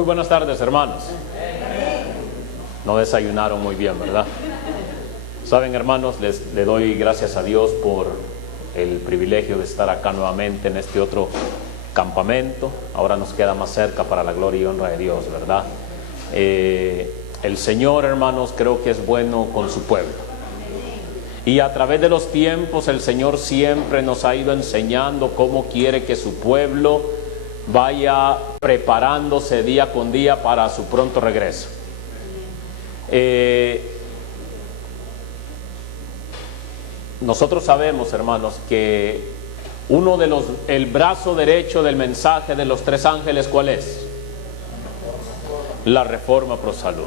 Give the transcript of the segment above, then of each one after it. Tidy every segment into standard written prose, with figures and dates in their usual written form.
Muy buenas tardes, hermanos. No desayunaron muy bien, ¿verdad? Saben, hermanos, le doy gracias a Dios por el privilegio de estar acá nuevamente en este otro campamento. Ahora nos queda más cerca para la gloria y honra de Dios, ¿verdad? El Señor, hermanos, creo que es bueno con su pueblo. Y a través de los tiempos el Señor siempre nos ha ido enseñando cómo quiere que su pueblo vaya preparándose día con día para su pronto regreso. Nosotros sabemos, hermanos, que el brazo derecho del mensaje de los tres ángeles, ¿cuál es? La reforma pro salud.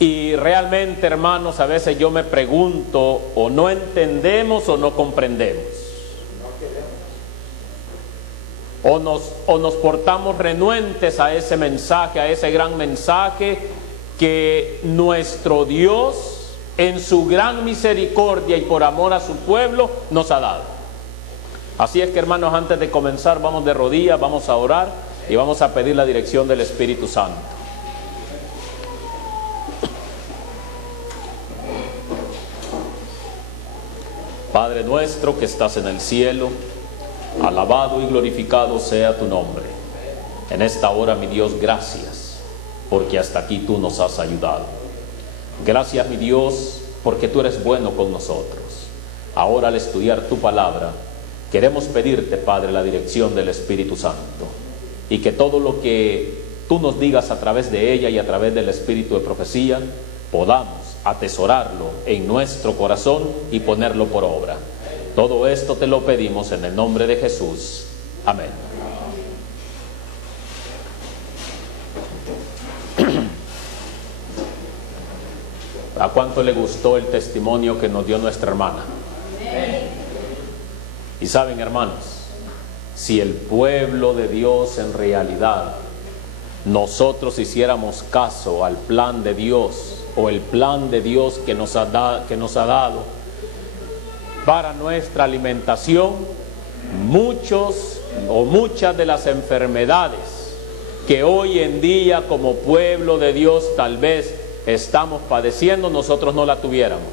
Y realmente, hermanos, a veces yo me pregunto, o no entendemos o no comprendemos, o nos portamos renuentes a ese mensaje, a ese gran mensaje que nuestro Dios, en su gran misericordia y por amor a su pueblo, nos ha dado. Así es que, hermanos, antes de comenzar, vamos de rodillas, vamos a orar y vamos a pedir la dirección del Espíritu Santo. Padre nuestro que estás en el cielo, alabado y glorificado sea tu nombre. En esta hora, mi Dios, gracias, porque hasta aquí tú nos has ayudado. Gracias, mi Dios, porque tú eres bueno con nosotros. Ahora, al estudiar tu palabra, queremos pedirte, Padre, la dirección del Espíritu Santo, y que todo lo que tú nos digas a través de ella y a través del Espíritu de profecía, podamos atesorarlo en nuestro corazón y ponerlo por obra. Todo esto te lo pedimos en el nombre de Jesús. Amén. ¿A cuánto le gustó el testimonio que nos dio nuestra hermana? Y saben, hermanos, si el pueblo de Dios en realidad nosotros hiciéramos caso al plan de Dios, o el plan de Dios que nos ha dado para nuestra alimentación, muchas de las enfermedades que hoy en día como pueblo de Dios tal vez estamos padeciendo, nosotros no las tuviéramos.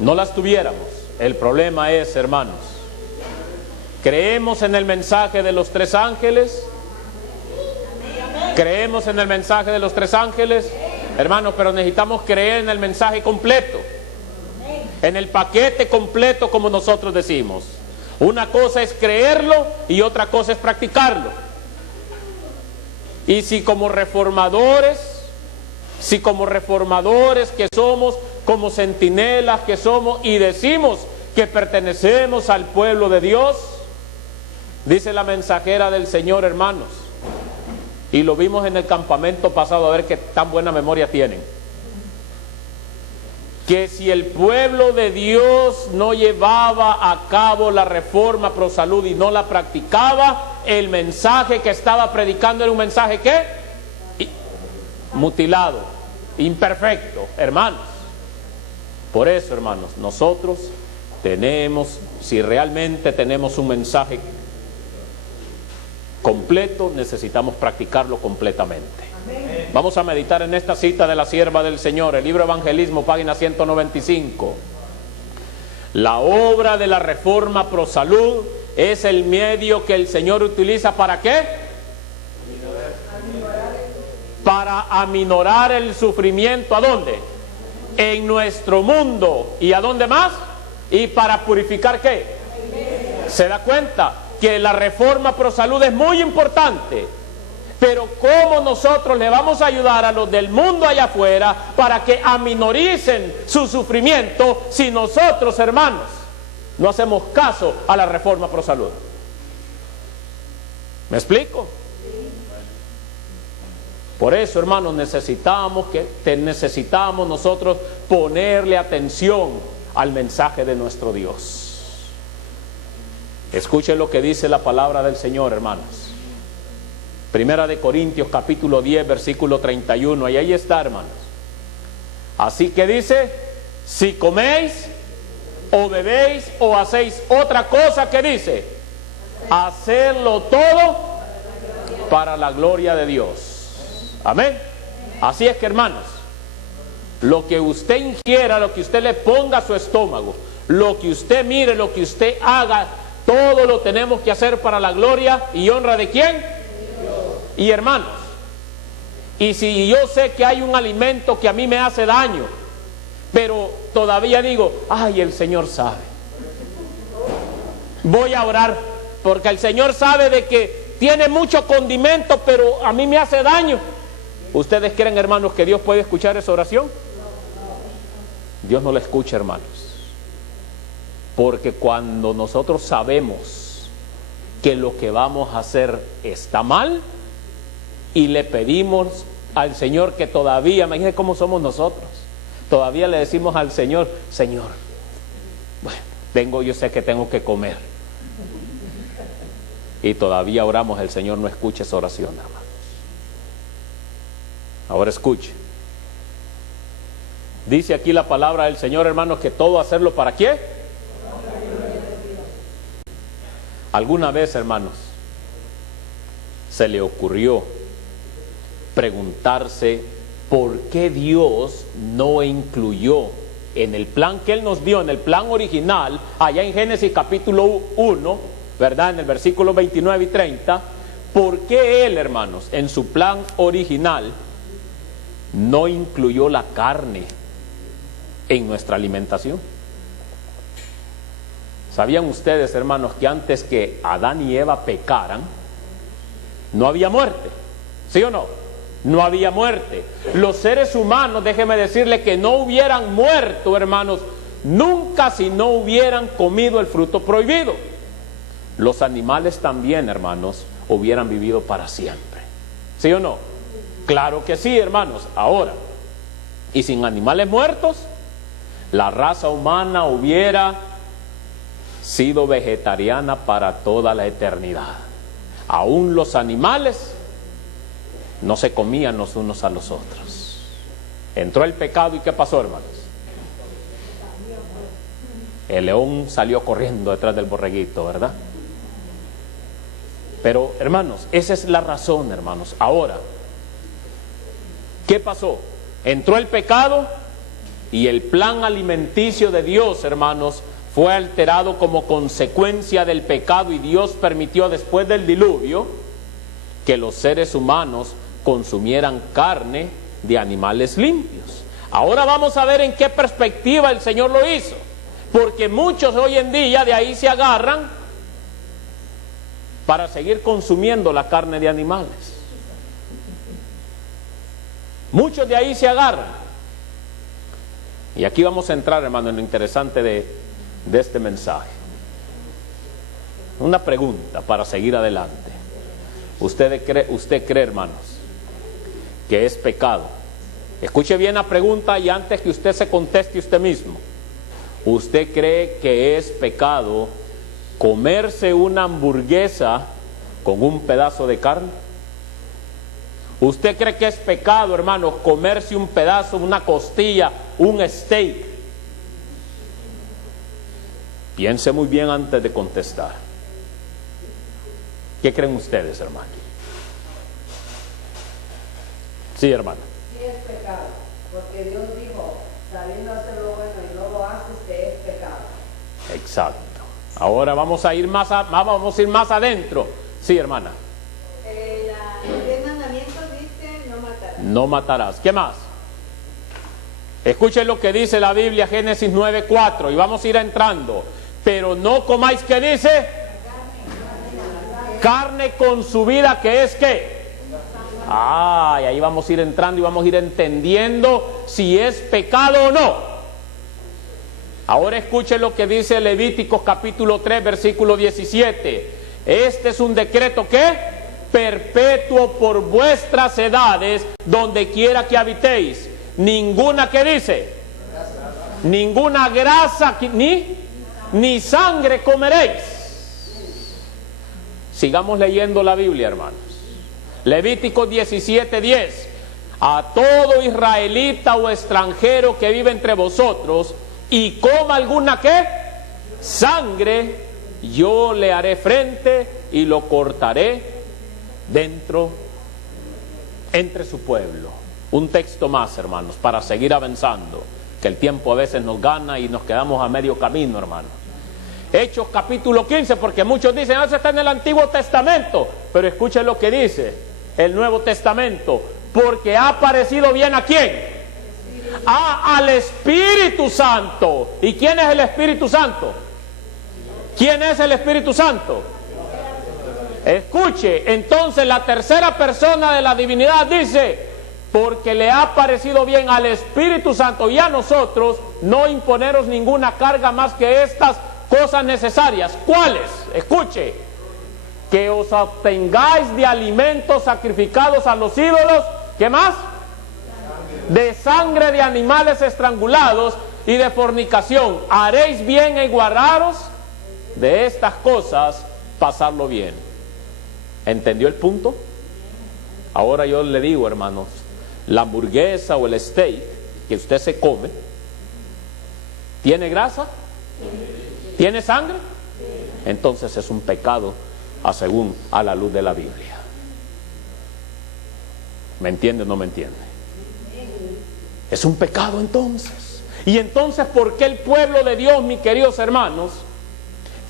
No las tuviéramos. El problema es, hermanos, ¿creemos en el mensaje de los tres ángeles? ¿Creemos en el mensaje de los tres ángeles? Hermanos, pero necesitamos creer en el mensaje completo, en el paquete completo, como nosotros decimos. Una cosa es creerlo y otra cosa es practicarlo. Y si como reformadores que somos, como centinelas que somos, y decimos que pertenecemos al pueblo de Dios, dice la mensajera del Señor, hermanos, y lo vimos en el campamento pasado, a ver qué tan buena memoria tienen, que si el pueblo de Dios no llevaba a cabo la reforma pro salud y no la practicaba, el mensaje que estaba predicando era un mensaje ¿qué? Mutilado, imperfecto, hermanos. Por eso, hermanos, nosotros si realmente tenemos un mensaje completo, necesitamos practicarlo completamente. Amén. Vamos a meditar en esta cita de la sierva del Señor, el libro Evangelismo, página 195. La obra de la reforma pro salud es el medio que el Señor utiliza ¿para qué? Para aminorar el sufrimiento. ¿A dónde? En nuestro mundo. ¿Y a dónde más? Y para purificar ¿qué? ¿Se da cuenta? Que la reforma pro salud es muy importante, pero ¿cómo nosotros le vamos a ayudar a los del mundo allá afuera para que aminoricen su sufrimiento si nosotros, hermanos, no hacemos caso a la reforma pro salud? ¿Me explico? Por eso, hermanos, necesitamos nosotros ponerle atención al mensaje de nuestro Dios. Escuchen lo que dice la palabra del Señor, hermanos. Primera de Corintios, capítulo 10, versículo 31. Y ahí está, hermanos. Así que dice, si coméis o bebéis o hacéis otra cosa, que dice, hacerlo todo para la gloria de Dios. Amén. Así es que, hermanos, lo que usted ingiera, lo que usted le ponga a su estómago, lo que usted mire, lo que usted haga, todo lo tenemos que hacer para la gloria y honra de ¿quién? Dios. Y hermanos, y si yo sé que hay un alimento que a mí me hace daño, pero todavía digo, ay, el Señor sabe, voy a orar, porque el Señor sabe de que tiene mucho condimento, pero a mí me hace daño. ¿Ustedes creen, hermanos, que Dios puede escuchar esa oración? Dios no la escucha, hermanos. Porque cuando nosotros sabemos que lo que vamos a hacer está mal y le pedimos al Señor que todavía, imagínense cómo somos nosotros, todavía le decimos al Señor, Señor, bueno, yo sé que tengo que comer, y todavía oramos, el Señor no escucha esa oración, hermanos. Ahora escuche, dice aquí la palabra del Señor, hermanos, que todo hacerlo ¿para qué? ¿Alguna vez, hermanos, se le ocurrió preguntarse por qué Dios no incluyó en el plan que Él nos dio, en el plan original, allá en Génesis capítulo 1, ¿verdad? En el versículo 29 y 30, ¿por qué Él, hermanos, en su plan original no incluyó la carne en nuestra alimentación? ¿Sabían ustedes, hermanos, que antes que Adán y Eva pecaran, no había muerte? ¿Sí o no? No había muerte. Los seres humanos, déjeme decirle que no hubieran muerto, hermanos, nunca si no hubieran comido el fruto prohibido. Los animales también, hermanos, hubieran vivido para siempre. ¿Sí o no? Claro que sí, hermanos. Ahora, y sin animales muertos, la raza humana hubiera sido vegetariana para toda la eternidad. Aún los animales no se comían los unos a los otros. Entró el pecado y ¿qué pasó, hermanos? El león salió corriendo detrás del borreguito, ¿verdad? Pero, hermanos, esa es la razón, hermanos. Ahora, ¿qué pasó? Entró el pecado y el plan alimenticio de Dios, hermanos, fue alterado como consecuencia del pecado, y Dios permitió después del diluvio que los seres humanos consumieran carne de animales limpios. Ahora vamos a ver en qué perspectiva el Señor lo hizo, porque muchos hoy en día de ahí se agarran para seguir consumiendo la carne de animales. Muchos de ahí se agarran. Y aquí vamos a entrar, hermano, en lo interesante de este mensaje. Una pregunta para seguir adelante. ¿Usted cree, hermanos, que es pecado? Escuche bien la pregunta y antes que usted se conteste usted mismo. ¿Usted cree que es pecado comerse una hamburguesa con un pedazo de carne? ¿Usted cree que es pecado, hermano, comerse un pedazo, una costilla, un steak? Piense muy bien antes de contestar. ¿Qué creen ustedes, hermano? Sí, hermana. Sí es pecado, porque Dios dijo, sabiendo hacer lo bueno y no lo haces, que es pecado. Exacto. Ahora vamos a ir más adentro. Sí, hermana. El 10 mandamientos dice, no matarás. No matarás. ¿Qué más? Escuchen lo que dice la Biblia, Génesis 9:4, y vamos a ir entrando. Pero no comáis, ¿qué dice? Carne con su vida, que es ¿qué? Y ahí vamos a ir entrando y vamos a ir entendiendo si es pecado o no. Ahora escuchen lo que dice Levíticos capítulo 3, versículo 17. Este es un decreto ¿qué? Perpetuo por vuestras edades, donde quiera que habitéis. Ninguna, ¿qué dice? Ninguna grasa, ni sangre comeréis. Sigamos leyendo la Biblia, hermanos. Levítico 17:10. A todo israelita o extranjero que vive entre vosotros y coma alguna ¿qué? Sangre, yo le haré frente y lo cortaré entre su pueblo. Un texto más, hermanos, para seguir avanzando, que el tiempo a veces nos gana y nos quedamos a medio camino, hermanos. Hechos capítulo 15, porque muchos dicen, eso está en el Antiguo Testamento, pero escuchen lo que dice el Nuevo Testamento, porque ha parecido bien ¿a quién? Al Espíritu Santo. ¿Y quién es el Espíritu Santo? ¿Quién es el Espíritu Santo? Escuche, entonces la tercera persona de la divinidad dice, porque le ha parecido bien al Espíritu Santo y a nosotros no imponeros ninguna carga más que estas cosas necesarias. ¿Cuáles? Escuche, que os abstengáis de alimentos sacrificados a los ídolos. ¿Qué más? De sangre de animales estrangulados y de fornicación. Haréis bien en guardaros de estas cosas, pasarlo bien. ¿Entendió el punto? Ahora yo le digo, hermanos, la hamburguesa o el steak que usted se come, ¿tiene grasa? ¿Tiene sangre? Entonces es un pecado según a la luz de la Biblia. ¿Me entiende o no me entiende? Es un pecado entonces. Y entonces, ¿por qué el pueblo de Dios, mis queridos hermanos,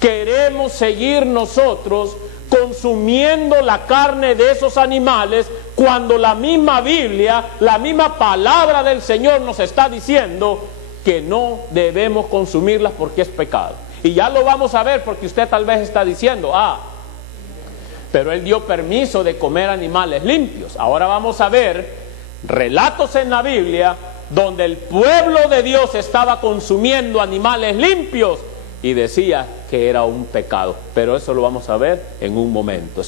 queremos seguir nosotros consumiendo la carne de esos animales cuando la misma Biblia, la misma palabra del Señor nos está diciendo que no debemos consumirlas porque es pecado? Y ya lo vamos a ver, porque usted tal vez está diciendo, pero Él dio permiso de comer animales limpios. Ahora vamos a ver relatos en la Biblia donde el pueblo de Dios estaba consumiendo animales limpios y decía que era un pecado, pero eso lo vamos a ver en un momento.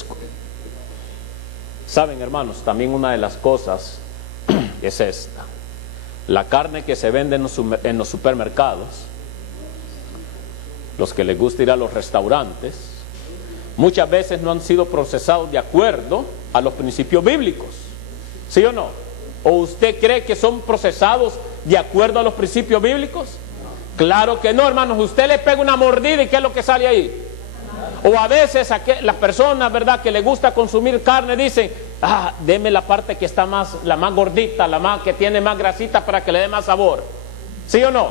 Saben, hermanos, también una de las cosas es esta: la carne que se vende en los supermercados, los que les gusta ir a los restaurantes, muchas veces no han sido procesados de acuerdo a los principios bíblicos. ¿Sí o no? ¿O usted cree que son procesados de acuerdo a los principios bíblicos? Claro que no, hermanos. Usted le pega una mordida y ¿qué es lo que sale ahí? O a veces las personas, ¿verdad?, que les gusta consumir carne dicen, deme la parte que está la más gordita, que tiene más grasita para que le dé más sabor. ¿Sí o no?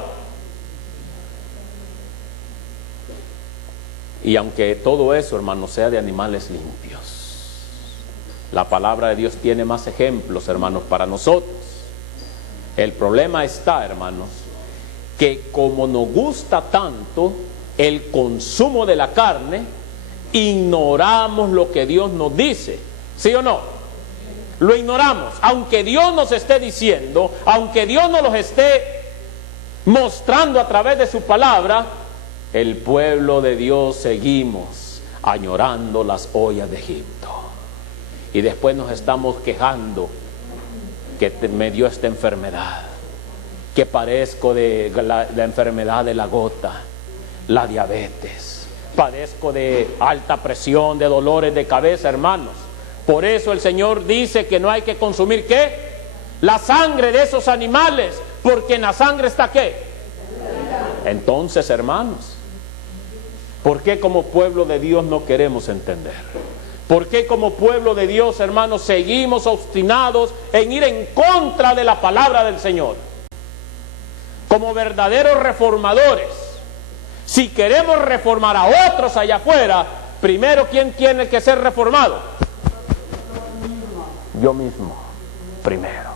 Y aunque todo eso, hermanos, sea de animales limpios, la palabra de Dios tiene más ejemplos, hermanos, para nosotros. El problema está, hermanos, que como nos gusta tanto el consumo de la carne, ignoramos lo que Dios nos dice. ¿Sí o no? Lo ignoramos. Aunque Dios nos esté diciendo, aunque Dios nos lo esté mostrando a través de su palabra, el pueblo de Dios seguimos añorando las ollas de Egipto. Y después nos estamos quejando que me dio esta enfermedad, que padezco de la enfermedad de la gota, la diabetes, padezco de alta presión, de dolores de cabeza, hermanos. Por eso el Señor dice que no hay que consumir, ¿qué? La sangre de esos animales, porque en la sangre está, ¿qué? Entonces, hermanos, ¿por qué como pueblo de Dios no queremos entender? ¿Por qué como pueblo de Dios, hermanos, seguimos obstinados en ir en contra de la palabra del Señor? Como verdaderos reformadores, si queremos reformar a otros allá afuera, primero, ¿quién tiene que ser reformado? Yo mismo, primero.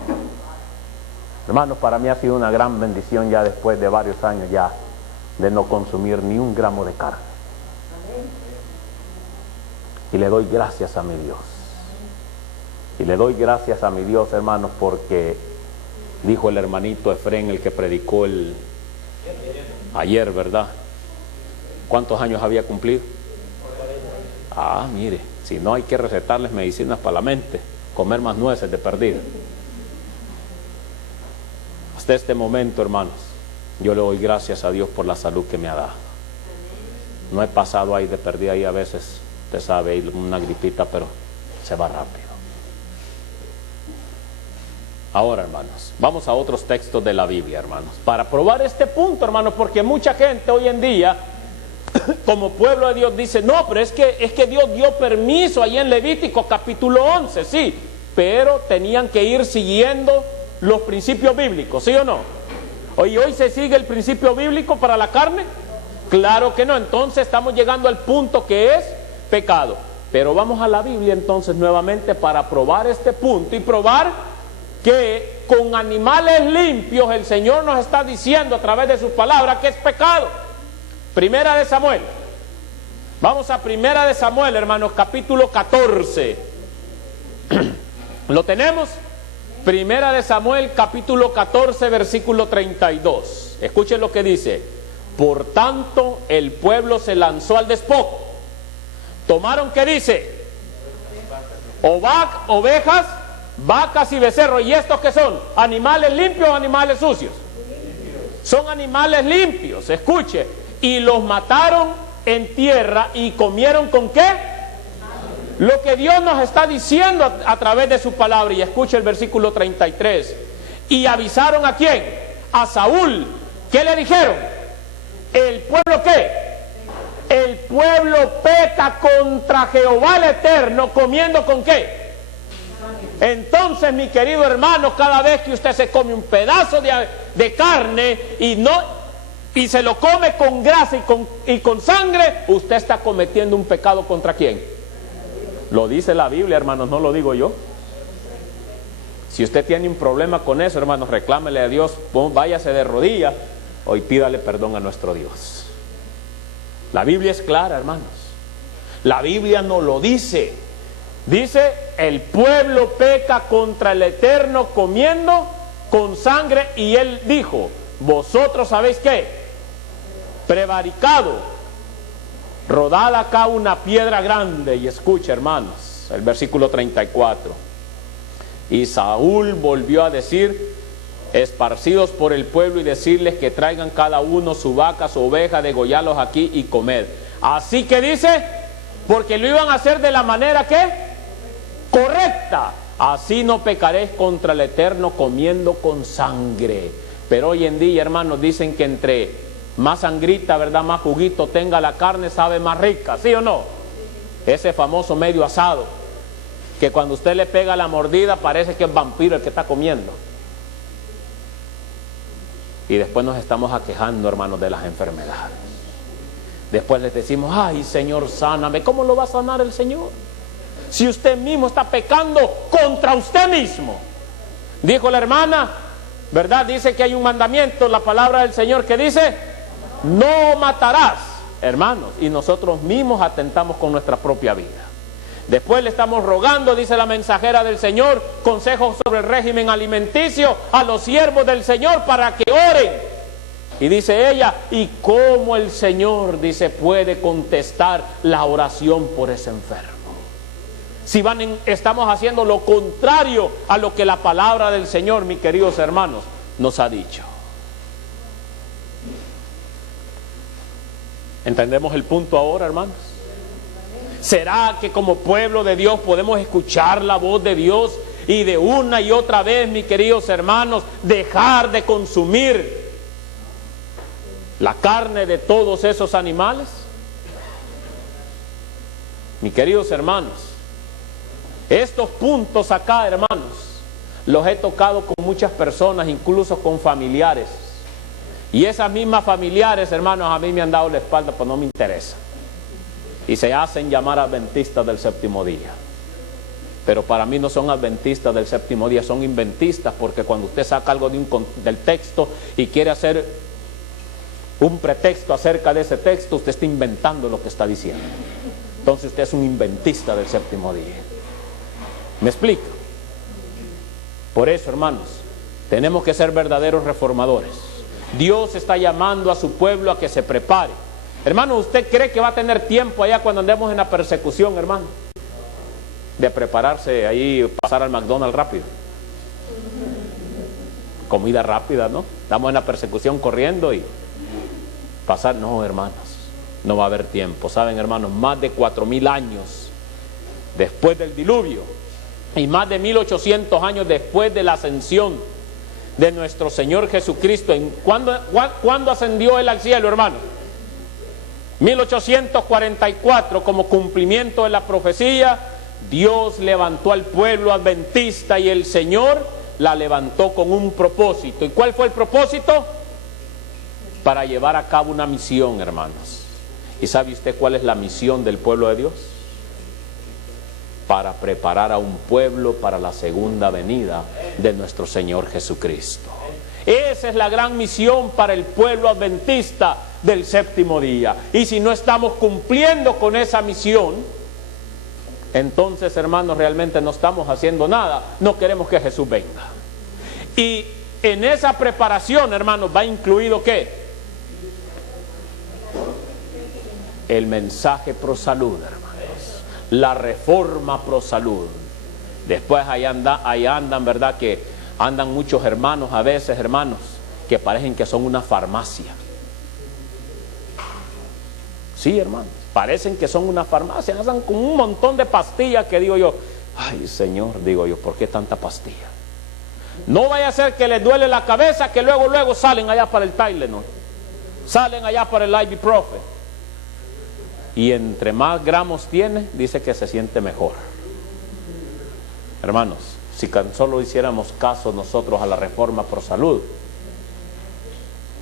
Hermanos, para mí ha sido una gran bendición ya después de varios años ya de no consumir ni un gramo de carne. Y le doy gracias a mi Dios. Y le doy gracias a mi Dios, hermanos, porque dijo el hermanito Efrén, el que predicó ayer, ¿verdad? ¿Cuántos años había cumplido? Mire, si no hay que recetarles medicinas para la mente, comer más nueces de perdido. Hasta este momento, hermanos, yo le doy gracias a Dios por la salud que me ha dado. No he pasado ahí de perdida, ahí a veces, usted sabe, una gripita, pero se va rápido. Ahora, hermanos, vamos a otros textos de la Biblia, hermanos, para probar este punto, hermanos, porque mucha gente hoy en día como pueblo de Dios dice, no, pero es que Dios dio permiso ahí en Levítico capítulo 11, sí, pero tenían que ir siguiendo los principios bíblicos, ¿sí o no? ¿Hoy se sigue el principio bíblico para la carne? Claro que no. Entonces estamos llegando al punto que es pecado. Pero vamos a la Biblia entonces nuevamente para probar este punto y probar que con animales limpios el Señor nos está diciendo a través de sus palabras que es pecado. Primera de Samuel. Vamos a Primera de Samuel, hermanos, capítulo 14. ¿Lo tenemos? Primera de Samuel, capítulo 14, versículo 32. Escuchen lo que dice. Por tanto, el pueblo se lanzó al despojo. Tomaron, ¿qué dice? Ovejas, vacas y becerros. ¿Y estos qué son? ¿Animales limpios o animales sucios? Son animales limpios, escuche. Y los mataron en tierra y comieron ¿con qué? Lo que Dios nos está diciendo a través de su palabra. Y escuche el versículo 33. Y avisaron ¿a quién? A Saúl. ¿Qué le dijeron? ¿El pueblo qué? El pueblo peca contra Jehová el Eterno, comiendo ¿con qué? Entonces, mi querido hermano, cada vez que usted se come un pedazo de carne y se lo come con grasa y con sangre, usted está cometiendo un pecado ¿contra quién? Lo dice la Biblia, hermanos, no lo digo yo. Si usted tiene un problema con eso, hermanos, reclámele a Dios, váyase de rodillas hoy, pídale perdón a nuestro Dios. La Biblia es clara, hermanos. La Biblia no lo dice. Dice, el pueblo peca contra el Eterno comiendo con sangre, y él dijo, vosotros sabéis qué, prevaricado, rodad acá una piedra grande. Y escucha, hermanos, el versículo 34. Y Saúl volvió a decir, esparcidos por el pueblo, y decirles que traigan cada uno su vaca, su oveja, degollarlos aquí y comed. Así que dice, porque lo iban a hacer de la manera que correcta. Así no pecaréis contra el Eterno comiendo con sangre. Pero hoy en día, hermanos, dicen que entre más sangrita, ¿verdad?, más juguito tenga la carne, sabe más rica, ¿sí o no? Ese famoso medio asado, que cuando usted le pega la mordida parece que es vampiro el que está comiendo. Y después nos estamos aquejando, hermanos, de las enfermedades. Después les decimos, ay, Señor, sáname. ¿Cómo lo va a sanar el Señor? Si usted mismo está pecando contra usted mismo. Dijo la hermana, ¿verdad? Dice que hay un mandamiento, la palabra del Señor, que dice, no matarás, hermanos. Y nosotros mismos atentamos con nuestra propia vida. Después le estamos rogando, dice la mensajera del Señor, consejos sobre el régimen alimenticio a los siervos del Señor para que oren. Y dice ella, ¿y cómo el Señor, dice, puede contestar la oración por ese enfermo? Si estamos haciendo lo contrario a lo que la palabra del Señor, mis queridos hermanos, nos ha dicho. ¿Entendemos el punto ahora, hermanos? ¿Será que como pueblo de Dios podemos escuchar la voz de Dios y de una y otra vez, mis queridos hermanos, dejar de consumir la carne de todos esos animales? Mis queridos hermanos, estos puntos acá, hermanos, los he tocado con muchas personas, incluso con familiares. Y esas mismas familiares, hermanos, a mí me han dado la espalda, pues no me interesa. Y se hacen llamar adventistas del séptimo día. Pero para mí no son adventistas del séptimo día, son inventistas, porque cuando usted saca algo del texto y quiere hacer un pretexto acerca de ese texto, usted está inventando lo que está diciendo. Entonces usted es un inventista del séptimo día. ¿Me explico? Por eso, hermanos, tenemos que ser verdaderos reformadores. Dios está llamando a su pueblo a que se prepare. Hermano, ¿usted cree que va a tener tiempo allá cuando andemos en la persecución, hermano? De prepararse ahí, pasar al McDonald's rápido. Comida rápida, ¿no? Estamos en la persecución corriendo y pasar. No, hermanos, no va a haber tiempo. Saben, hermanos, más de 4000 años después del diluvio y más de 1800 años después de la ascensión de nuestro Señor Jesucristo. ¿Cuándo ascendió Él al cielo, hermano? 1844, como cumplimiento de la profecía, Dios levantó al pueblo adventista y el Señor la levantó con un propósito. ¿Y cuál fue el propósito? Para llevar a cabo una misión, hermanos. ¿Y sabe usted cuál es la misión del pueblo de Dios? Para preparar a un pueblo para la segunda venida de nuestro Señor Jesucristo. Esa es la gran misión para el pueblo adventista del séptimo día. Y si no estamos cumpliendo con esa misión, entonces, hermanos, realmente no estamos haciendo nada. No queremos que Jesús venga. Y en esa preparación, hermanos, va incluido ¿qué? El mensaje pro salud, hermanos. La reforma pro salud. Después ahí andan, ¿verdad? Que andan muchos hermanos, a veces, hermanos, que parecen que son una farmacia. Sí, hermanos, parecen que son una farmacia, andan con un montón de pastillas que digo yo, ay Señor, digo yo, ¿por qué tanta pastilla? No vaya a ser que les duele la cabeza, que luego salen allá para el Tylenol, salen allá para el ibuprofen. Y entre más gramos tiene, dice que se siente mejor. Hermanos, si tan solo hiciéramos caso nosotros a la reforma pro salud,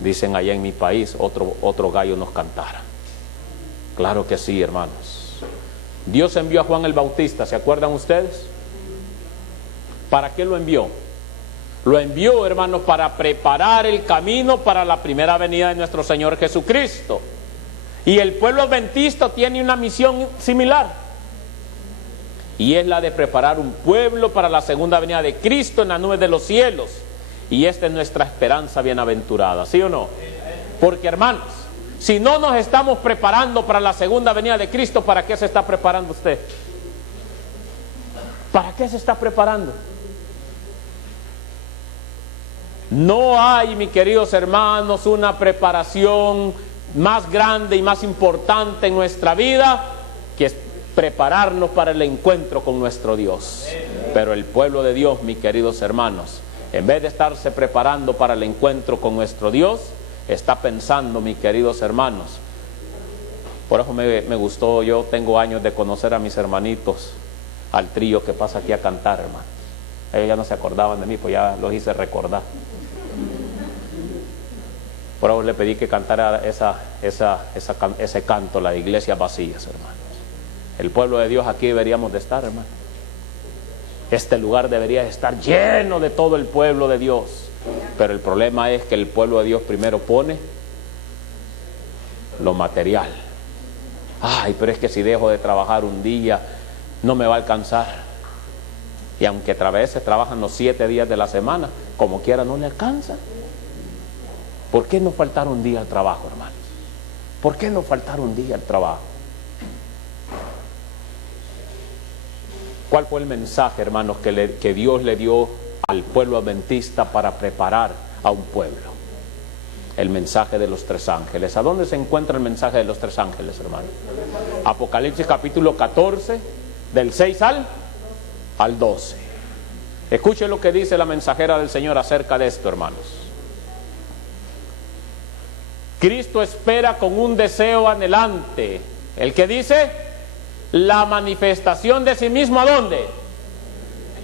dicen allá en mi país, otro gallo nos cantara. Claro que sí, hermanos. Dios envió a Juan el Bautista, ¿se acuerdan ustedes? ¿Para qué lo envió? Lo envió, hermanos, para preparar el camino para la primera venida de nuestro Señor Jesucristo. Y el pueblo adventista tiene una misión similar. Y es la de preparar un pueblo para la segunda venida de Cristo en las nubes de los cielos. Y esta es nuestra esperanza bienaventurada, ¿sí o no? Porque, hermanos, si no nos estamos preparando para la segunda venida de Cristo, ¿para qué se está preparando usted? ¿Para qué se está preparando? No hay, mis queridos hermanos, una preparación más grande y más importante en nuestra vida que es prepararnos para el encuentro con nuestro Dios. Pero el pueblo de Dios, mis queridos hermanos, en vez de estarse preparando para el encuentro con nuestro Dios, está pensando, mis queridos hermanos. Por eso me gustó, yo tengo años de conocer a mis hermanitos, al trío que pasa aquí a cantar, hermano. Ellos ya no se acordaban de mí, pues ya los hice recordar. Por eso le pedí que cantara ese canto, las iglesias vacías, hermanos. El pueblo de Dios aquí deberíamos de estar, hermano. Este lugar debería estar lleno de todo el pueblo de Dios. Pero el problema es que el pueblo de Dios primero pone lo material. Ay, pero es que si dejo de trabajar un día, no me va a alcanzar. Y aunque a veces trabajan los 7 días de la semana, como quiera no le alcanza. ¿Por qué no faltar un día al trabajo, hermanos? ¿Por qué no faltar un día al trabajo? ¿Cuál fue el mensaje, hermanos, que Dios le dio al pueblo adventista para preparar a un pueblo? El mensaje de los 3 ángeles. ¿A dónde se encuentra el mensaje de los 3 ángeles, hermanos? Apocalipsis capítulo 14, del 6 al 12. Escuche lo que dice la mensajera del Señor acerca de esto, hermanos. Cristo espera con un deseo anhelante. ¿El que dice? La manifestación de sí mismo, ¿a dónde?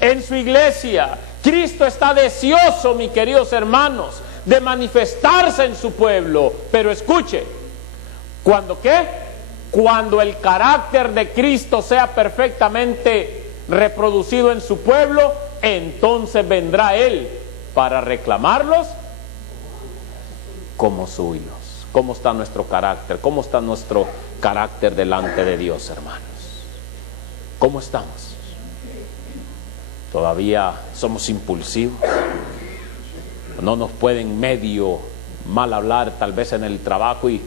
En su iglesia. Cristo está deseoso, mis queridos hermanos, de manifestarse en su pueblo. Pero escuche, ¿cuándo qué? Cuando el carácter de Cristo sea perfectamente reproducido en su pueblo, entonces vendrá Él para reclamarlos como suyos. ¿Cómo está nuestro carácter? ¿Cómo está nuestro carácter delante de Dios, hermanos? ¿Cómo estamos? ¿Todavía somos impulsivos? No nos pueden medio mal hablar tal vez en el trabajo y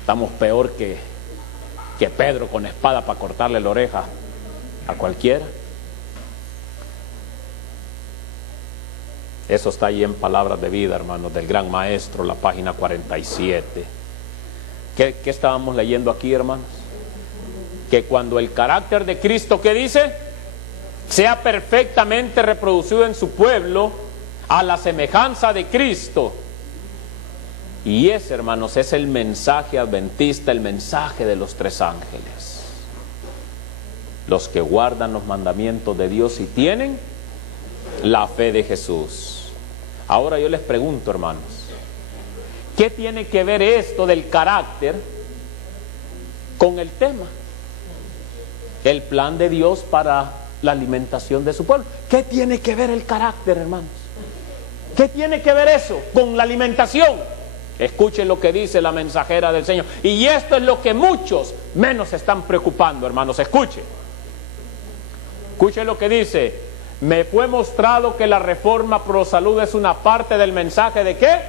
estamos peor que Pedro con espada para cortarle la oreja a cualquiera. Eso está ahí en Palabras de Vida, hermanos, del Gran Maestro, la página 47. ¿Qué estábamos leyendo aquí, hermanos? Que cuando el carácter de Cristo, ¿qué dice? Sea perfectamente reproducido en su pueblo, a la semejanza de Cristo. Y ese, hermanos, es el mensaje adventista, el mensaje de los tres ángeles. Los que guardan los mandamientos de Dios y tienen la fe de Jesús. Ahora yo les pregunto, hermanos, ¿qué tiene que ver esto del carácter con el tema? El plan de Dios para la alimentación de su pueblo. ¿Qué tiene que ver el carácter, hermanos? ¿Qué tiene que ver eso con la alimentación? Escuchen lo que dice la mensajera del Señor. Y esto es lo que muchos menos se están preocupando, hermanos. Escuchen lo que dice. Me fue mostrado que la reforma pro salud es una parte del mensaje ¿de qué?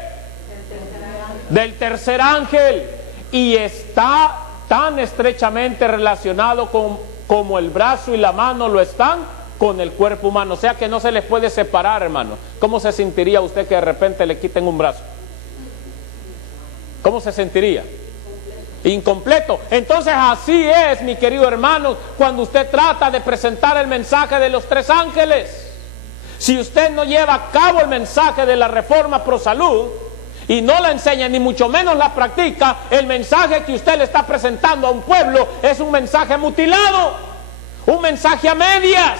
Del tercer ángel. Y está tan estrechamente relacionado como el brazo y la mano lo están con el cuerpo humano. O sea que no se les puede separar, hermano. ¿Cómo se sentiría usted que de repente le quiten un brazo? ¿Cómo se sentiría? Incompleto. Entonces así es, mi querido hermano, cuando usted trata de presentar el mensaje de los tres ángeles. Si usted no lleva a cabo el mensaje de la reforma pro salud y no la enseña, ni mucho menos la practica, el mensaje que usted le está presentando a un pueblo es un mensaje mutilado, un mensaje a medias.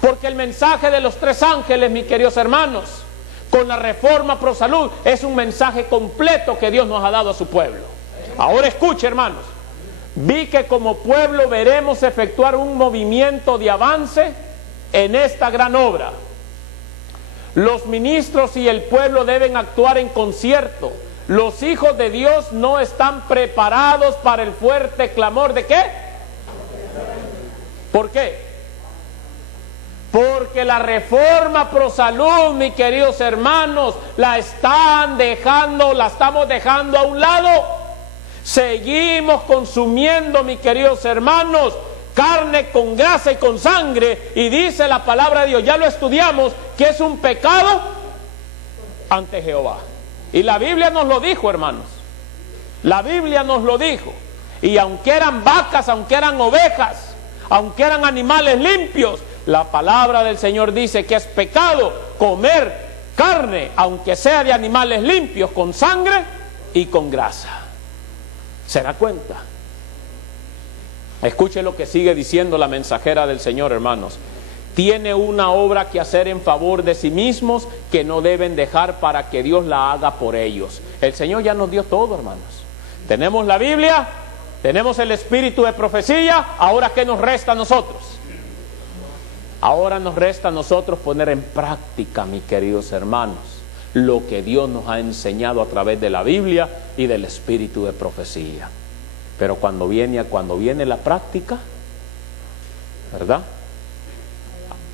Porque el mensaje de los tres ángeles, mis queridos hermanos, con la reforma pro salud, es un mensaje completo que Dios nos ha dado a su pueblo. Ahora escuche, hermanos, vi que como pueblo veremos efectuar un movimiento de avance en esta gran obra. Los ministros y el pueblo deben actuar en concierto. Los hijos de Dios no están preparados para el fuerte clamor ¿de qué? ¿Por qué? Porque la reforma pro salud, mis queridos hermanos, la estamos dejando a un lado. Seguimos consumiendo, mis queridos hermanos, carne con grasa y con sangre, y dice la palabra de Dios, ya lo estudiamos, que es un pecado ante Jehová. Y la Biblia nos lo dijo, hermanos. La Biblia nos lo dijo. Y aunque eran vacas, aunque eran ovejas, aunque eran animales limpios, la palabra del Señor dice que es pecado comer carne, aunque sea de animales limpios, con sangre y con grasa. ¿Se da cuenta? Escuche lo que sigue diciendo la mensajera del Señor, hermanos. Tiene una obra que hacer en favor de sí mismos que no deben dejar para que Dios la haga por ellos. El Señor ya nos dio todo, hermanos. Tenemos la Biblia, tenemos el espíritu de profecía. Ahora, ¿qué nos resta a nosotros? Ahora nos resta a nosotros poner en práctica, mis queridos hermanos, lo que Dios nos ha enseñado a través de la Biblia y del espíritu de profecía. Pero cuando viene la práctica, ¿verdad?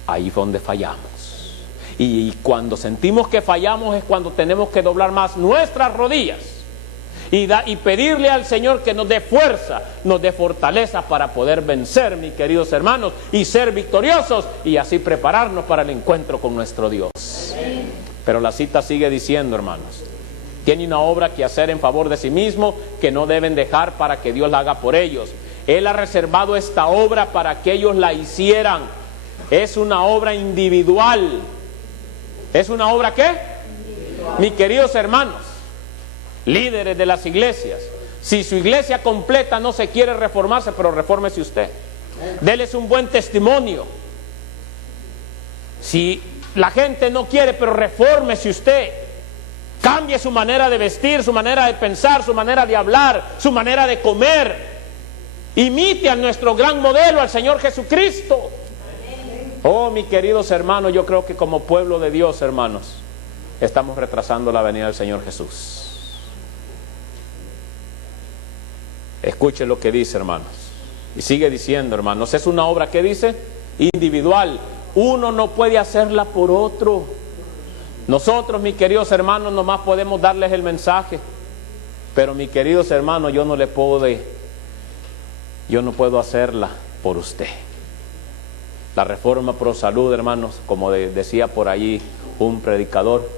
Ahí fue donde fallamos. Y cuando sentimos que fallamos es cuando tenemos que doblar más nuestras rodillas y pedirle al Señor que nos dé fuerza, nos dé fortaleza para poder vencer, mis queridos hermanos, y ser victoriosos y así prepararnos para el encuentro con nuestro Dios. Pero la cita sigue diciendo, hermanos, tiene una obra que hacer en favor de sí mismo que no deben dejar para que Dios la haga por ellos. Él ha reservado esta obra para que ellos la hicieran. Es una obra individual. ¿Es una obra qué? Individual. Mis queridos hermanos, líderes de las iglesias, si su iglesia completa no se quiere reformarse, pero refórmese usted. Déles un buen testimonio. Si la gente no quiere, pero refórmese usted. Cambie su manera de vestir, su manera de pensar, su manera de hablar, su manera de comer. Imite a nuestro gran modelo, al Señor Jesucristo. Oh, mis queridos hermanos, yo creo que como pueblo de Dios, hermanos, estamos retrasando la venida del Señor Jesús. Escuchen lo que dice, hermanos. Y sigue diciendo, hermanos, es una obra que dice individual. Uno no puede hacerla por otro. Nosotros, mis queridos hermanos, nomás podemos darles el mensaje. Pero, mis queridos hermanos, yo no puedo hacerla por usted. La reforma pro salud, hermanos, como decía por allí un predicador,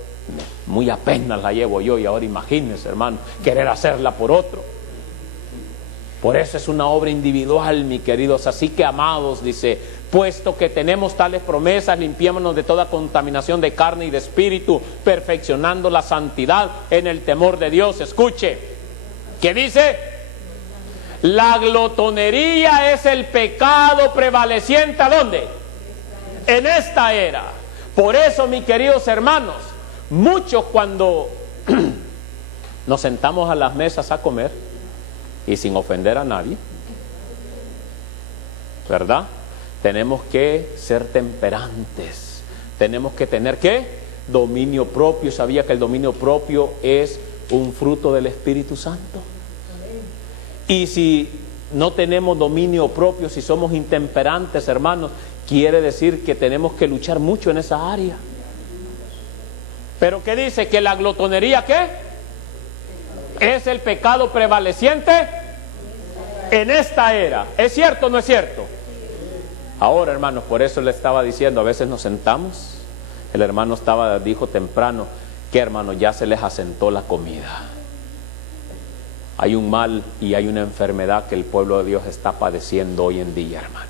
muy apenas la llevo yo, y ahora imagínense, hermano, querer hacerla por otro. Por eso es una obra individual, mis queridos. Así que, amados, dice, puesto que tenemos tales promesas, limpiémonos de toda contaminación de carne y de espíritu, perfeccionando la santidad en el temor de Dios. Escuche, ¿qué dice? La glotonería es el pecado prevaleciente, ¿a dónde? En esta era. Por eso, mis queridos hermanos, muchos cuando nos sentamos a las mesas a comer, y sin ofender a nadie, ¿verdad? Tenemos que ser temperantes, tenemos que tener, ¿qué? Dominio propio. ¿Sabía que el dominio propio es un fruto del Espíritu Santo? Y si no tenemos dominio propio, si somos intemperantes, hermanos, quiere decir que tenemos que luchar mucho en esa área. Pero ¿qué dice? Que la glotonería, ¿qué? Es el pecado prevaleciente en esta era. ¿Es cierto o no es cierto? Ahora, hermanos, por eso le estaba diciendo, a veces nos sentamos, el hermano dijo temprano, que hermano, ya se les asentó la comida. Hay un mal y hay una enfermedad que el pueblo de Dios está padeciendo hoy en día, hermanos.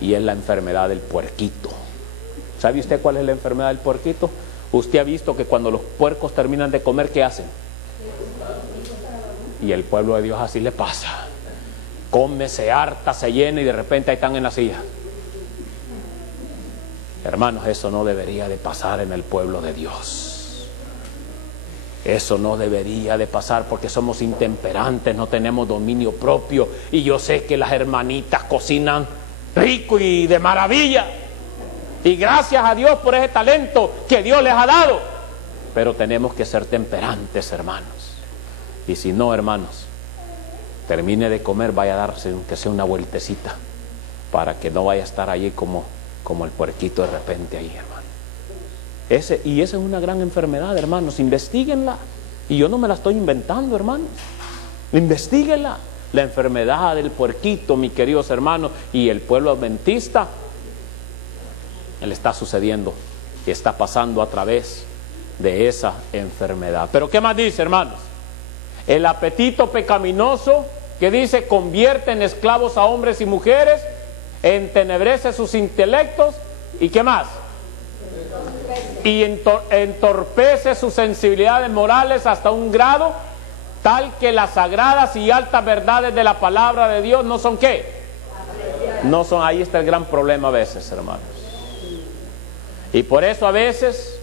Y es la enfermedad del puerquito. ¿Sabe usted cuál es la enfermedad del puerquito? Usted ha visto que cuando los puercos terminan de comer, ¿qué hacen? Y el pueblo de Dios así le pasa. Come, se harta, se llena y de repente ahí están en la silla. Hermanos, eso no debería de pasar en el pueblo de Dios. Eso no debería de pasar porque somos intemperantes, no tenemos dominio propio. Y yo sé que las hermanitas cocinan rico y de maravilla. Y gracias a Dios por ese talento que Dios les ha dado. Pero tenemos que ser temperantes, hermanos. Y si no, hermanos, termine de comer, vaya a darse aunque sea una vueltecita, para que no vaya a estar allí como el puerquito de repente ahí, hermano. Esa es una gran enfermedad, hermanos. Investíguenla. Y yo no me la estoy inventando, hermanos. Investíguenla. La enfermedad del puerquito, mis queridos hermanos, y el pueblo adventista, le está sucediendo y está pasando a través de esa enfermedad. Pero ¿qué más dice, hermanos? El apetito pecaminoso, que dice, convierte en esclavos a hombres y mujeres, entenebrece sus intelectos, ¿y qué más? Y entorpece sus sensibilidades morales hasta un grado tal que las sagradas y altas verdades de la palabra de Dios no son ¿qué? No son. Ahí está el gran problema a veces, hermanos. Y por eso a veces,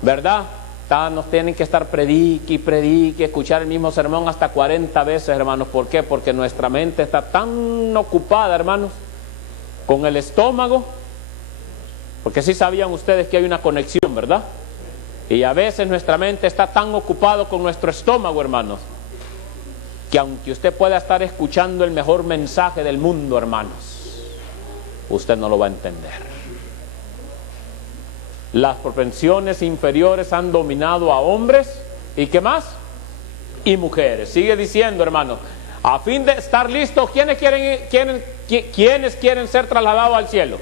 ¿verdad? Nos tienen que estar predique, escuchar el mismo sermón hasta 40 veces, hermanos. ¿Por qué? Porque nuestra mente está tan ocupada, hermanos, con el estómago. Porque sí sabían ustedes que hay una conexión, ¿verdad? Y a veces nuestra mente está tan ocupada con nuestro estómago, hermanos, que aunque usted pueda estar escuchando el mejor mensaje del mundo, hermanos, usted no lo va a entender. Las propensiones inferiores han dominado a hombres, ¿y qué más? Y mujeres. Sigue diciendo, hermanos, a fin de estar listos, ¿quiénes quieren ser trasladados al cielo?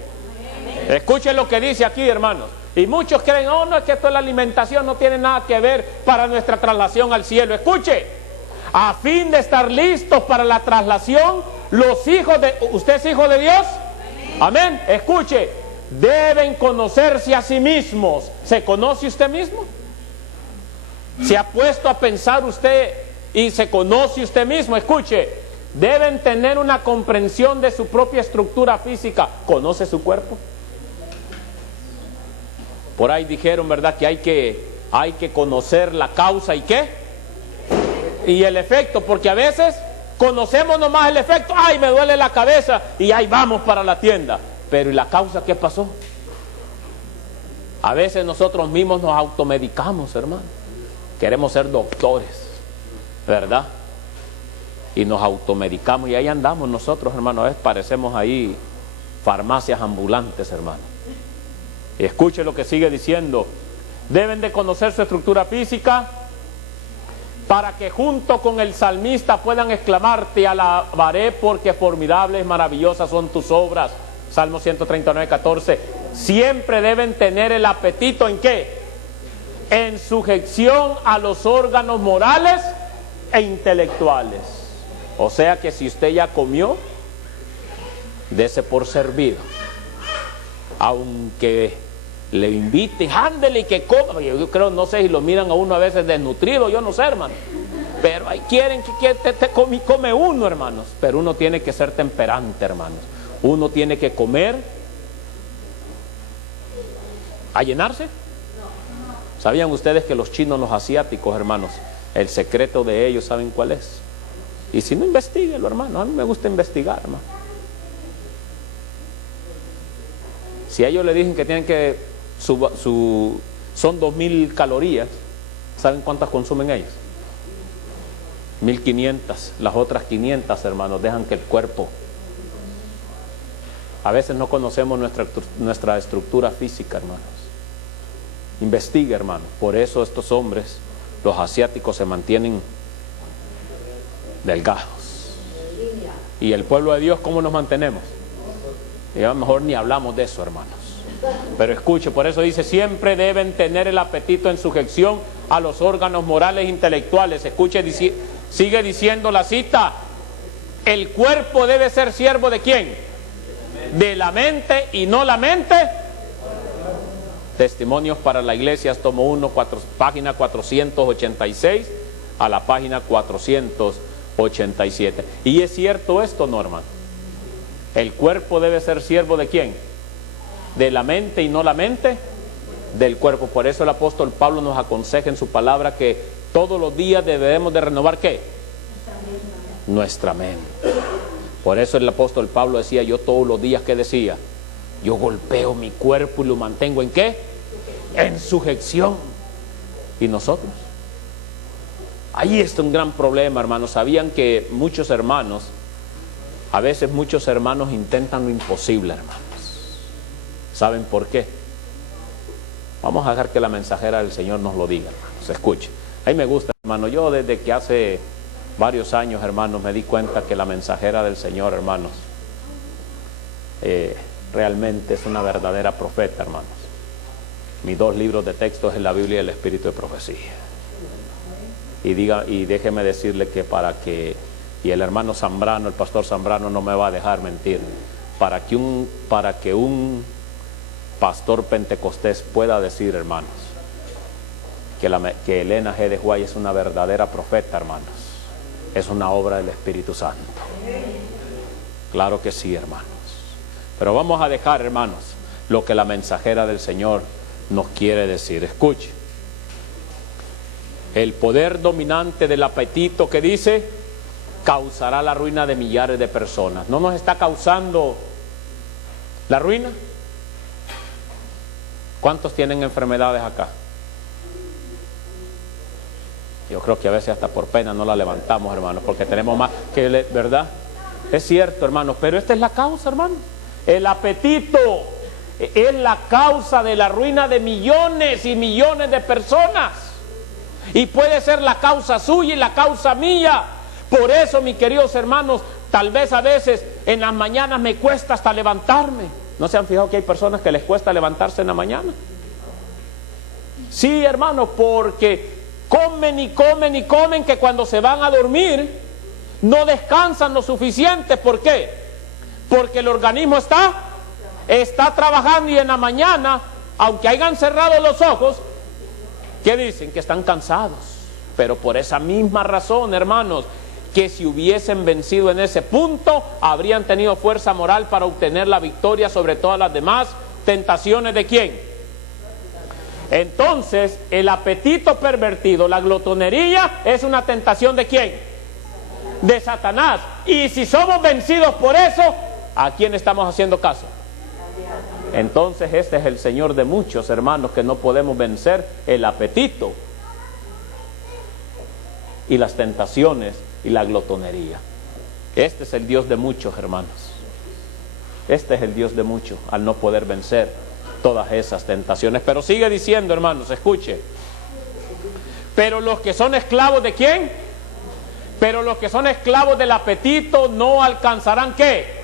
Escuchen lo que dice aquí, hermanos. Y muchos creen, oh, no, es que esto es la alimentación, no tiene nada que ver para nuestra traslación al cielo. Escuche, a fin de estar listos para la traslación, los hijos de... ¿Usted es hijo de Dios? Amén. Escuche, deben conocerse a sí mismos. ¿Se conoce usted mismo? ¿Se ha puesto a pensar usted y se conoce usted mismo? Escuche, deben tener una comprensión de su propia estructura física. ¿Conoce su cuerpo? Por ahí dijeron, ¿verdad?, que hay que conocer la causa y qué, y el efecto, porque a veces conocemos nomás el efecto. Ay, me duele la cabeza y ahí vamos para la tienda. Pero ¿y la causa qué pasó? A veces nosotros mismos nos automedicamos, hermano. Queremos ser doctores, ¿verdad? Y nos automedicamos y ahí andamos nosotros, hermano. A veces parecemos ahí farmacias ambulantes, hermano. Y escuche lo que sigue diciendo. Deben de conocer su estructura física para que junto con el salmista puedan exclamar: te alabaré porque formidables, maravillosas son tus obras. Salmo 139:14. Siempre deben tener el apetito ¿en qué? En sujeción a los órganos morales e intelectuales. O sea que si usted ya comió, Dese por servido. Aunque le inviten, ándele y que coma. Yo creo, no sé si lo miran a uno a veces desnutrido, yo no sé, hermano. Pero ahí quieren que te come uno, hermanos. Pero uno tiene que ser temperante, hermanos. Uno tiene que comer a llenarse. ¿Sabían ustedes que los chinos, los asiáticos, hermanos, el secreto de ellos, ¿saben cuál es? Y si no, investíguelo, hermano. A mí me gusta investigar, hermano. Si a ellos le dicen que tienen que son 2000 calorías, ¿saben cuántas consumen ellos? 1500. Las otras 500, hermanos, dejan que el cuerpo. A veces no conocemos nuestra estructura física, hermanos. Investigue, hermano. Por eso estos hombres, los asiáticos, se mantienen delgados. Y el pueblo de Dios, ¿cómo nos mantenemos? Y a lo mejor ni hablamos de eso, hermanos. Pero escuche, por eso dice, siempre deben tener el apetito en sujeción a los órganos morales e intelectuales. Escuche, sigue diciendo la cita: el cuerpo debe ser siervo ¿de quién? De la mente, y no la mente. Testimonios para la Iglesia, tomo 1, página 486 a la página 487. Y es cierto esto, Norma. El cuerpo debe ser siervo ¿de quién? De la mente, y no la mente del cuerpo. Por eso el apóstol Pablo nos aconseja en su palabra que todos los días debemos de renovar ¿qué? Nuestra mente. Por eso el apóstol Pablo decía, yo todos los días, ¿qué decía? Yo golpeo mi cuerpo y lo mantengo ¿en qué? En sujeción. ¿Y nosotros? Ahí está un gran problema, hermanos. ¿Sabían que muchos hermanos, a veces muchos hermanos intentan lo imposible, hermanos? ¿Saben por qué? Vamos a dejar que la mensajera del Señor nos lo diga, hermanos. Escuche. A mí me gusta, hermano. Yo desde que hace varios años, hermanos, me di cuenta que la mensajera del Señor, hermanos, realmente es una verdadera profeta, hermanos. Mis 2 libros de textos es la Biblia y el Espíritu de Profecía. Y déjeme decirle que y el hermano Zambrano, el pastor Zambrano, no me va a dejar mentir, para que un pastor pentecostés pueda decir, hermanos, que Elena G. de White es una verdadera profeta, hermanos, es una obra del Espíritu Santo. Claro que sí, hermanos. Pero vamos a dejar, hermanos, lo que la mensajera del Señor nos quiere decir. Escuche. El poder dominante del apetito, que dice, causará la ruina de millares de personas. ¿No nos está causando la ruina? ¿Cuántos tienen enfermedades acá? Yo creo que a veces hasta por pena no la levantamos, hermanos, porque tenemos más que, ¿verdad? Es cierto, hermanos, pero esta es la causa, hermanos. El apetito es la causa de la ruina de millones y millones de personas. Y puede ser la causa suya y la causa mía. Por eso, mis queridos hermanos, tal vez a veces en las mañanas me cuesta hasta levantarme. ¿No se han fijado que hay personas que les cuesta levantarse en la mañana? Sí, hermanos, porque comen y comen y comen, que cuando se van a dormir no descansan lo suficiente. ¿Por qué? Porque el organismo está trabajando, y en la mañana, aunque hayan cerrado los ojos, ¿qué dicen? Que están cansados. Pero por esa misma razón, hermanos, que si hubiesen vencido en ese punto, habrían tenido fuerza moral para obtener la victoria sobre todas las demás tentaciones. ¿De quién? Entonces, el apetito pervertido, la glotonería, es una tentación ¿de quién? De Satanás. Y si somos vencidos por eso, ¿a quién estamos haciendo caso? Entonces este es el Señor de muchos, hermanos, que no podemos vencer el apetito y las tentaciones y la glotonería. Este es el Dios de muchos, hermanos. Este es el Dios de muchos, al no poder vencer todas esas tentaciones. Pero sigue diciendo, hermanos, escuche. Pero los que son esclavos ¿de quién? Pero los que son esclavos del apetito no alcanzarán ¿qué?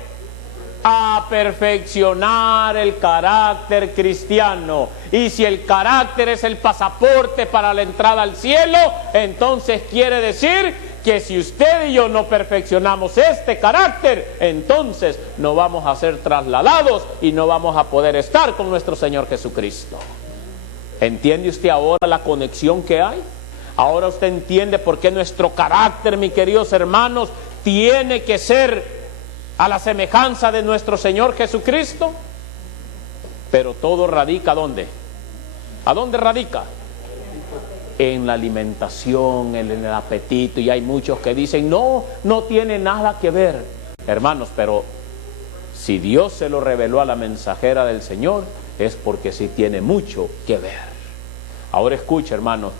A perfeccionar el carácter cristiano. Y si el carácter es el pasaporte para la entrada al cielo, entonces quiere decir que si usted y yo no perfeccionamos este carácter, entonces no vamos a ser trasladados y no vamos a poder estar con nuestro Señor Jesucristo. ¿Entiende usted ahora la conexión que hay? Ahora usted entiende por qué nuestro carácter, mis queridos hermanos, tiene que ser a la semejanza de nuestro Señor Jesucristo. Pero todo radica ¿dónde? ¿A dónde radica? En la alimentación, en el apetito. Y hay muchos que dicen, no tiene nada que ver. Hermanos, pero si Dios se lo reveló a la mensajera del Señor, es porque sí tiene mucho que ver. Ahora escucha, hermanos,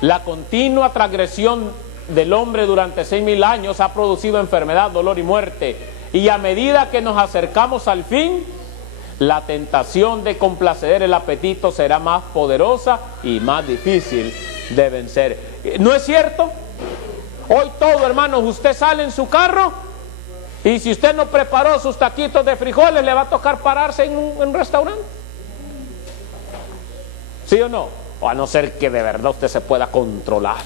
la continua transgresión del hombre durante 6,000 años ha producido enfermedad, dolor y muerte. Y a medida que nos acercamos al fin, la tentación de complacer el apetito será más poderosa y más difícil de vencer. ¿No es cierto? Hoy todo, hermanos, usted sale en su carro y si usted no preparó sus taquitos de frijoles, le va a tocar pararse en un restaurante. ¿Sí o no? O a no ser que de verdad usted se pueda controlar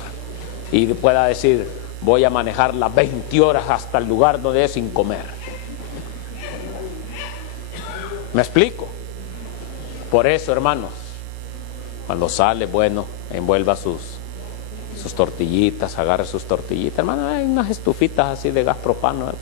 y pueda decir, voy a manejar las 20 horas hasta el lugar donde es sin comer. ¿Me explico? Por eso, hermanos, cuando sale, bueno, envuelva sus tortillitas, agarre sus tortillitas. Hermano, hay unas estufitas así de gas propano,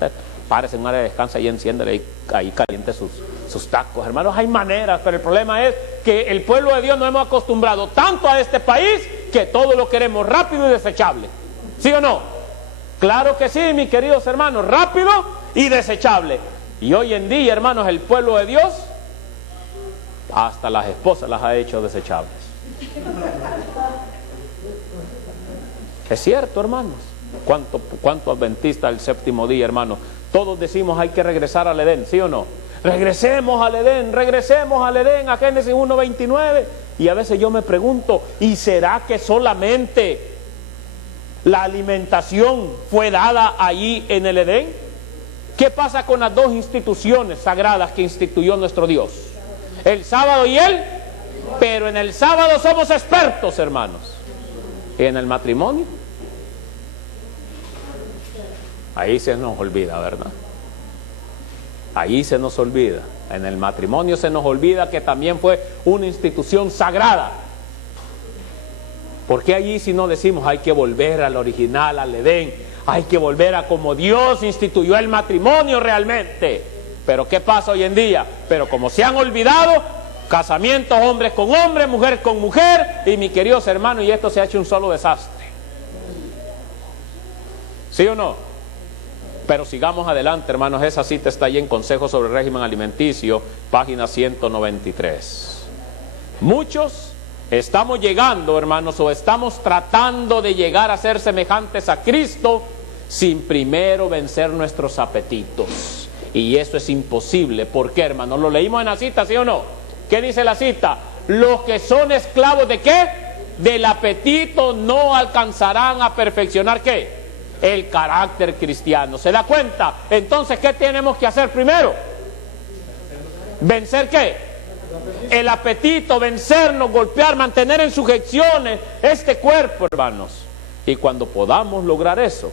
párese en un área de descanso y enciéndele ahí caliente sus tacos. Hermanos, hay maneras, pero el problema es que el pueblo de Dios nos hemos acostumbrado tanto a este país que todo lo queremos rápido y desechable. ¿Sí o no? Claro que sí, mis queridos hermanos, rápido y desechable. Y hoy en día, hermanos, el pueblo de Dios, hasta las esposas las ha hecho desechables. Es cierto, hermanos. ¿Cuánto adventista del séptimo día, hermanos? Todos decimos hay que regresar al Edén, ¿sí o no? Regresemos al Edén, a Génesis 1:29. Y a veces yo me pregunto, ¿y será que solamente la alimentación fue dada allí en el Edén? ¿Qué pasa con las dos instituciones sagradas que instituyó nuestro Dios? El sábado y pero en el sábado somos expertos, hermanos. ¿Y en el matrimonio? Ahí se nos olvida, ¿verdad? Ahí se nos olvida. En el matrimonio se nos olvida que también fue una institución sagrada. ¿Por qué allí si no decimos hay que volver al original, al Edén? Hay que volver a como Dios instituyó el matrimonio realmente. Pero ¿qué pasa hoy en día? Pero como se han olvidado, casamientos hombres con hombres, mujer con mujer, y mis queridos hermanos, y esto se ha hecho un solo desastre. ¿Sí o no? Pero sigamos adelante, hermanos. Esa cita está ahí en Consejos sobre el Régimen Alimenticio, página 193. Muchos estamos llegando, hermanos, o estamos tratando de llegar a ser semejantes a Cristo sin primero vencer nuestros apetitos. Y eso es imposible. ¿Por qué, hermanos? Lo leímos en la cita, ¿sí o no? ¿Qué dice la cita? Los que son esclavos ¿de qué? Del apetito no alcanzarán a perfeccionar ¿qué? El carácter cristiano. ¿Se da cuenta? Entonces, ¿qué tenemos que hacer primero? ¿Vencer qué? El apetito, vencernos, golpear, mantener en sujeciones este cuerpo, hermanos. Y cuando podamos lograr eso,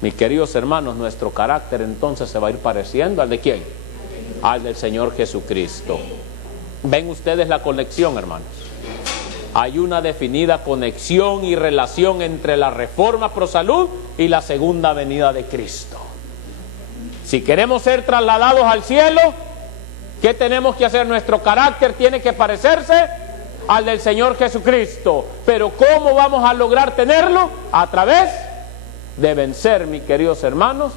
mis queridos hermanos, nuestro carácter entonces se va a ir pareciendo al de ¿quién? Al del Señor Jesucristo. ¿Ven ustedes la conexión, hermanos? Hay una definida conexión y relación entre la reforma pro salud y la segunda venida de Cristo. Si queremos ser trasladados al cielo, ¿qué tenemos que hacer? Nuestro carácter tiene que parecerse al del Señor Jesucristo. Pero ¿cómo vamos a lograr tenerlo? A través de vencer, mis queridos hermanos,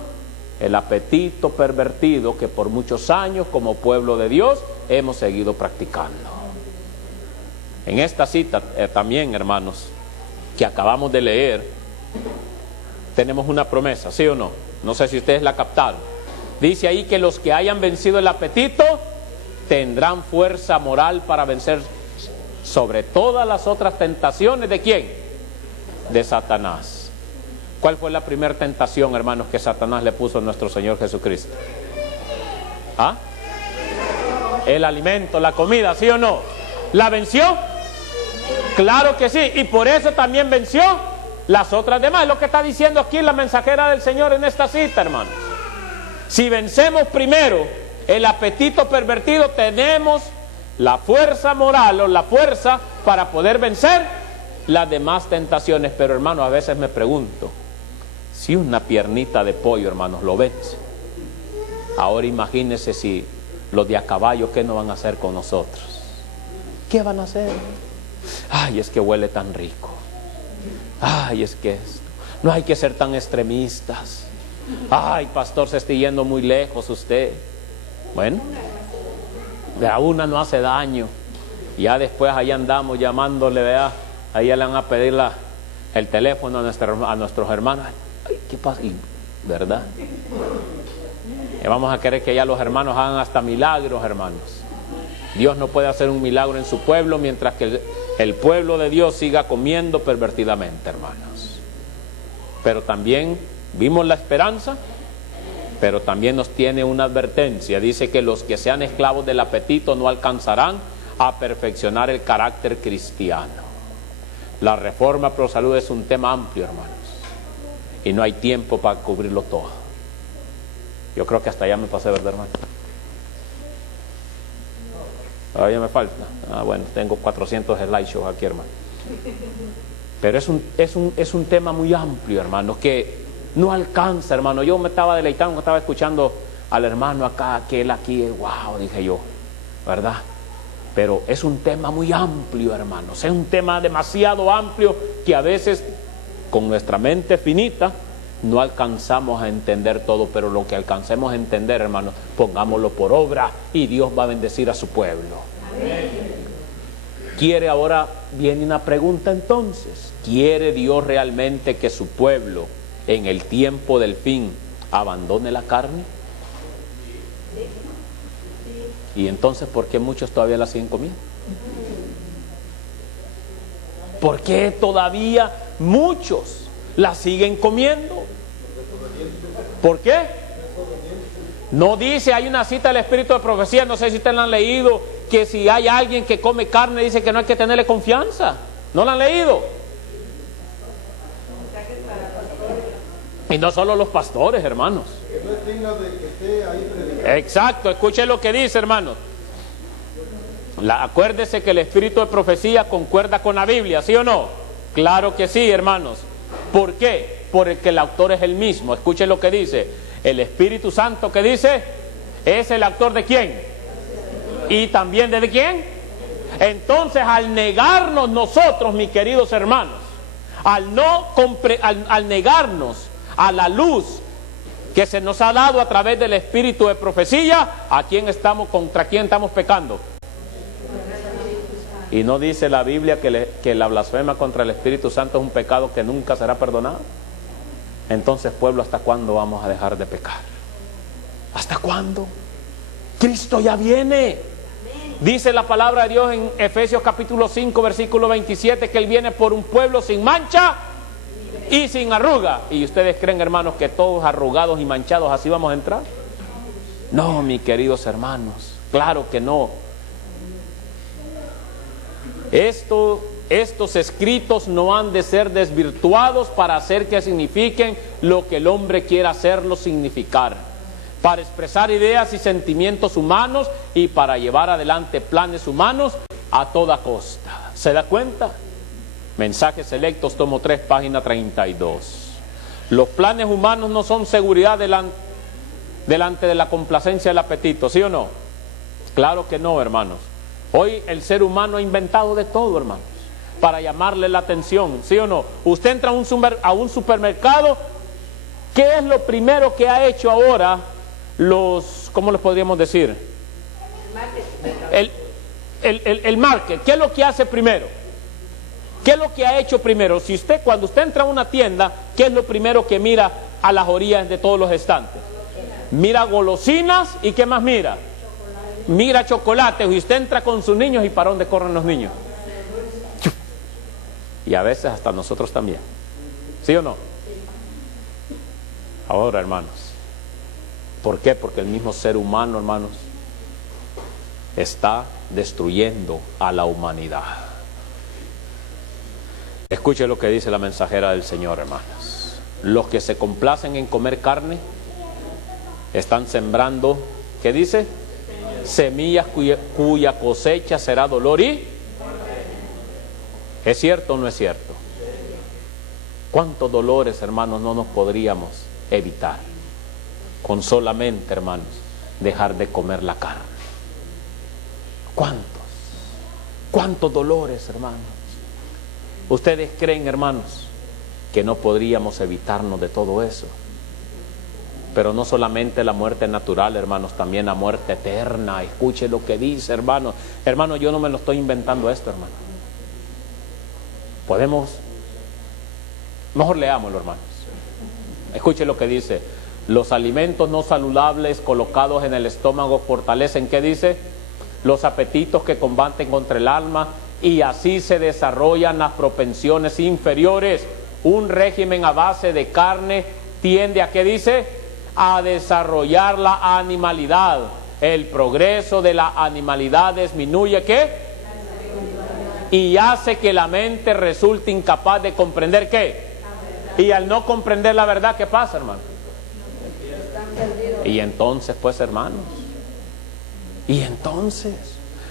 el apetito pervertido que por muchos años como pueblo de Dios hemos seguido practicando. En esta cita también, hermanos, que acabamos de leer, tenemos una promesa, ¿sí o no? No sé si ustedes la captaron. Dice ahí que los que hayan vencido el apetito tendrán fuerza moral para vencer sobre todas las otras tentaciones. ¿De quién? De Satanás. ¿Cuál fue la primera tentación, hermanos, que Satanás le puso a nuestro Señor Jesucristo? ¿Ah? El alimento, la comida, ¿sí o no? ¿La venció? Claro que sí. Y por eso también venció las otras demás. Es lo que está diciendo aquí la mensajera del Señor en esta cita, hermanos. Si vencemos primero el apetito pervertido, tenemos la fuerza moral o la fuerza para poder vencer las demás tentaciones. Pero hermanos, a veces me pregunto, si una piernita de pollo, hermanos, lo vence, ahora imagínense si los de a caballo, ¿qué no van a hacer con nosotros? ¿Qué van a hacer? Ay, es que huele tan rico. Ay, es que esto. No hay que ser tan extremistas. Ay, pastor, se está yendo muy lejos usted. Bueno, de a una no hace daño. Ya después ahí andamos llamándole, vea, ahí le van a pedir el teléfono a nuestros hermanos. Ay, ¿qué pasa? ¿Verdad? Y vamos a querer que ya los hermanos hagan hasta milagros, hermanos. Dios no puede hacer un milagro en su pueblo mientras que el pueblo de Dios siga comiendo pervertidamente, hermanos. Pero también vimos la esperanza, pero también nos tiene una advertencia. Dice que los que sean esclavos del apetito no alcanzarán a perfeccionar el carácter cristiano. La reforma pro salud es un tema amplio, hermanos, y no hay tiempo para cubrirlo todo. Yo creo que hasta allá me pasé, ¿verdad, hermano? Todavía me falta. Bueno, tengo 400 slideshows aquí, hermano. Pero es un tema muy amplio, hermano, que no alcanza, hermano. Yo me estaba deleitando, estaba escuchando al hermano acá, aquel aquí, wow, dije yo, ¿verdad? Pero es un tema muy amplio, hermanos. Es un tema demasiado amplio que a veces con nuestra mente finita no alcanzamos a entender todo, pero lo que alcancemos a entender, hermanos, pongámoslo por obra y Dios va a bendecir a su pueblo. Amén. ¿Quiere ahora? Viene una pregunta entonces. ¿Quiere Dios realmente que su pueblo en el tiempo del fin abandone la carne? Y entonces, ¿por qué muchos todavía la siguen comiendo? ¿Por qué todavía muchos la siguen comiendo? ¿Por qué? No dice, hay una cita del Espíritu de Profecía, no sé si ustedes la han leído, que si hay alguien que come carne, dice que no hay que tenerle confianza. ¿No la han leído? Y no solo los pastores, hermanos. Exacto, escuchen lo que dice, hermanos. Acuérdese que el Espíritu de Profecía concuerda con la Biblia, ¿sí o no? Claro que sí, hermanos. ¿Por qué? Porque el autor es el mismo. Escuchen lo que dice. El Espíritu Santo, que dice, es el autor de ¿quién? Y también de quién. Entonces, al negarnos nosotros, mis queridos hermanos, al negarnos a la luz que se nos ha dado a través del Espíritu de Profecía, ¿contra quién estamos pecando? Y no dice la Biblia que la blasfema contra el Espíritu Santo es un pecado que nunca será perdonado. Entonces, pueblo, ¿hasta cuándo vamos a dejar de pecar? ¿Hasta cuándo? Cristo ya viene. Dice la palabra de Dios en Efesios capítulo 5 versículo 27 que Él viene por un pueblo sin mancha y sin arruga. ¿Y ustedes creen, hermanos, que todos arrugados y manchados así vamos a entrar? No, mis queridos hermanos, claro que no. Estos escritos no han de ser desvirtuados para hacer que signifiquen lo que el hombre quiera hacerlos significar, para expresar ideas y sentimientos humanos y para llevar adelante planes humanos a toda costa. ¿Se da cuenta? Mensajes Selectos, tomo 3, página 32. Los planes humanos no son seguridad delante de la complacencia del apetito, ¿sí o no? Claro que no, hermanos. Hoy el ser humano ha inventado de todo, hermanos, para llamarle la atención, ¿sí o no? Usted entra a un supermercado, ¿qué es lo primero que ha hecho ahora ¿cómo les podríamos decir? El market. ¿Qué es lo que hace primero? ¿Qué es lo que ha hecho primero? Cuando usted entra a una tienda, ¿qué es lo primero que mira a las orillas de todos los estantes? Mira golosinas y ¿qué más mira? Mira chocolates. Y usted entra con sus niños y ¿para dónde corren los niños? Y a veces hasta nosotros también. ¿Sí o no? Ahora, hermanos, ¿por qué? Porque el mismo ser humano, hermanos, está destruyendo a la humanidad. Escuche lo que dice la mensajera del Señor, hermanos. Los que se complacen en comer carne están sembrando, ¿qué dice? Semillas cuya cosecha será dolor y... ¿Es cierto o no es cierto? ¿Cuántos dolores, hermanos, no nos podríamos evitar con solamente, hermanos, dejar de comer la carne? ¿Cuántos dolores, hermanos? ¿Ustedes creen, hermanos, que no podríamos evitarnos de todo eso? Pero no solamente la muerte natural, hermanos, también la muerte eterna. Escuche lo que dice, hermanos. Hermanos, yo no me lo estoy inventando esto, hermano. Podemos, mejor leámoslo, hermanos. Escuche lo que dice. Los alimentos no saludables colocados en el estómago fortalecen, ¿qué dice? Los apetitos que combaten contra el alma, y así se desarrollan las propensiones inferiores. Un régimen a base de carne tiende a, ¿qué dice? A desarrollar la animalidad. El progreso de la animalidad disminuye, ¿qué? Y hace que la mente resulte incapaz de comprender, ¿qué? Y al no comprender la verdad, ¿qué pasa, hermano? Y entonces, pues, hermanos, y entonces,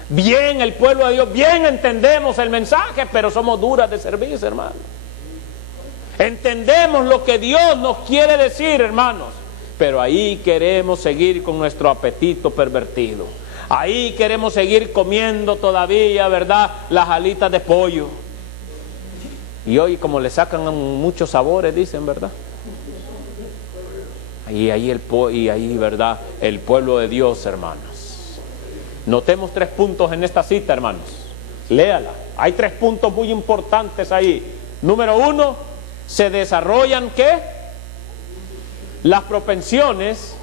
bien, el pueblo de Dios, bien entendemos el mensaje, pero somos duras de servicio, hermano. Entendemos lo que Dios nos quiere decir, hermanos, pero ahí queremos seguir con nuestro apetito pervertido. Ahí queremos seguir comiendo todavía, ¿verdad?, las alitas de pollo. Y hoy, como le sacan muchos sabores, dicen, ¿verdad? Y ahí, ¿verdad?, el pueblo de Dios, hermanos. Notemos 3 puntos en esta cita, hermanos. Léala. Hay 3 puntos muy importantes ahí. Número 1, se desarrollan, ¿qué? Las propensiones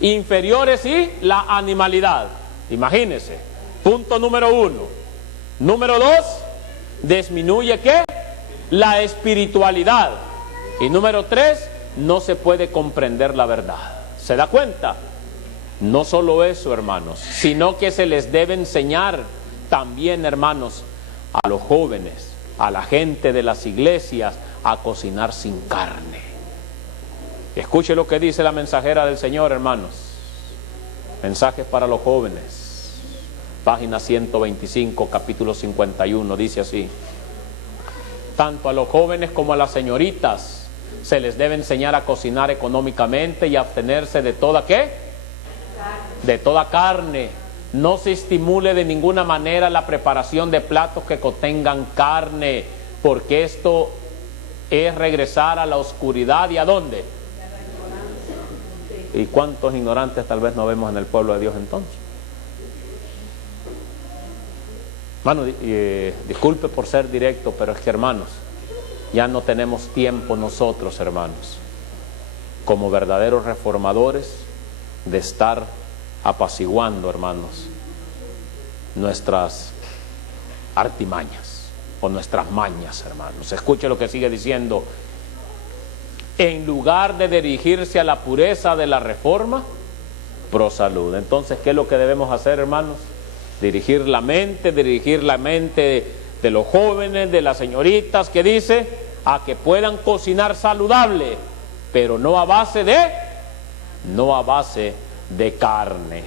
inferiores y la animalidad. Imagínense. Punto número 1. Número 2, disminuye, ¿qué? La espiritualidad. Y número 3, no se puede comprender la verdad. ¿Se da cuenta? No solo eso, hermanos, sino que se les debe enseñar también, hermanos, a los jóvenes, a la gente de las iglesias, a cocinar sin carne. Escuche lo que dice la mensajera del Señor, hermanos. Mensajes para los jóvenes. Página 125, capítulo 51, dice así. Tanto a los jóvenes como a las señoritas se les debe enseñar a cocinar económicamente y a abstenerse de toda, ¿qué? De toda carne. No se estimule de ninguna manera la preparación de platos que contengan carne, porque esto es regresar a la oscuridad. ¿Y a dónde? ¿Y cuántos ignorantes tal vez no vemos en el pueblo de Dios entonces? Hermano, disculpe por ser directo, pero es que, hermanos, ya no tenemos tiempo nosotros, hermanos, como verdaderos reformadores, de estar apaciguando, hermanos, nuestras artimañas o nuestras mañas, hermanos. Escuche lo que sigue diciendo. En lugar de dirigirse a la pureza de la reforma, pro salud. Entonces, ¿qué es lo que debemos hacer, hermanos? Dirigir la mente de los jóvenes, de las señoritas, que dice, a que puedan cocinar saludable, pero no a base de carne.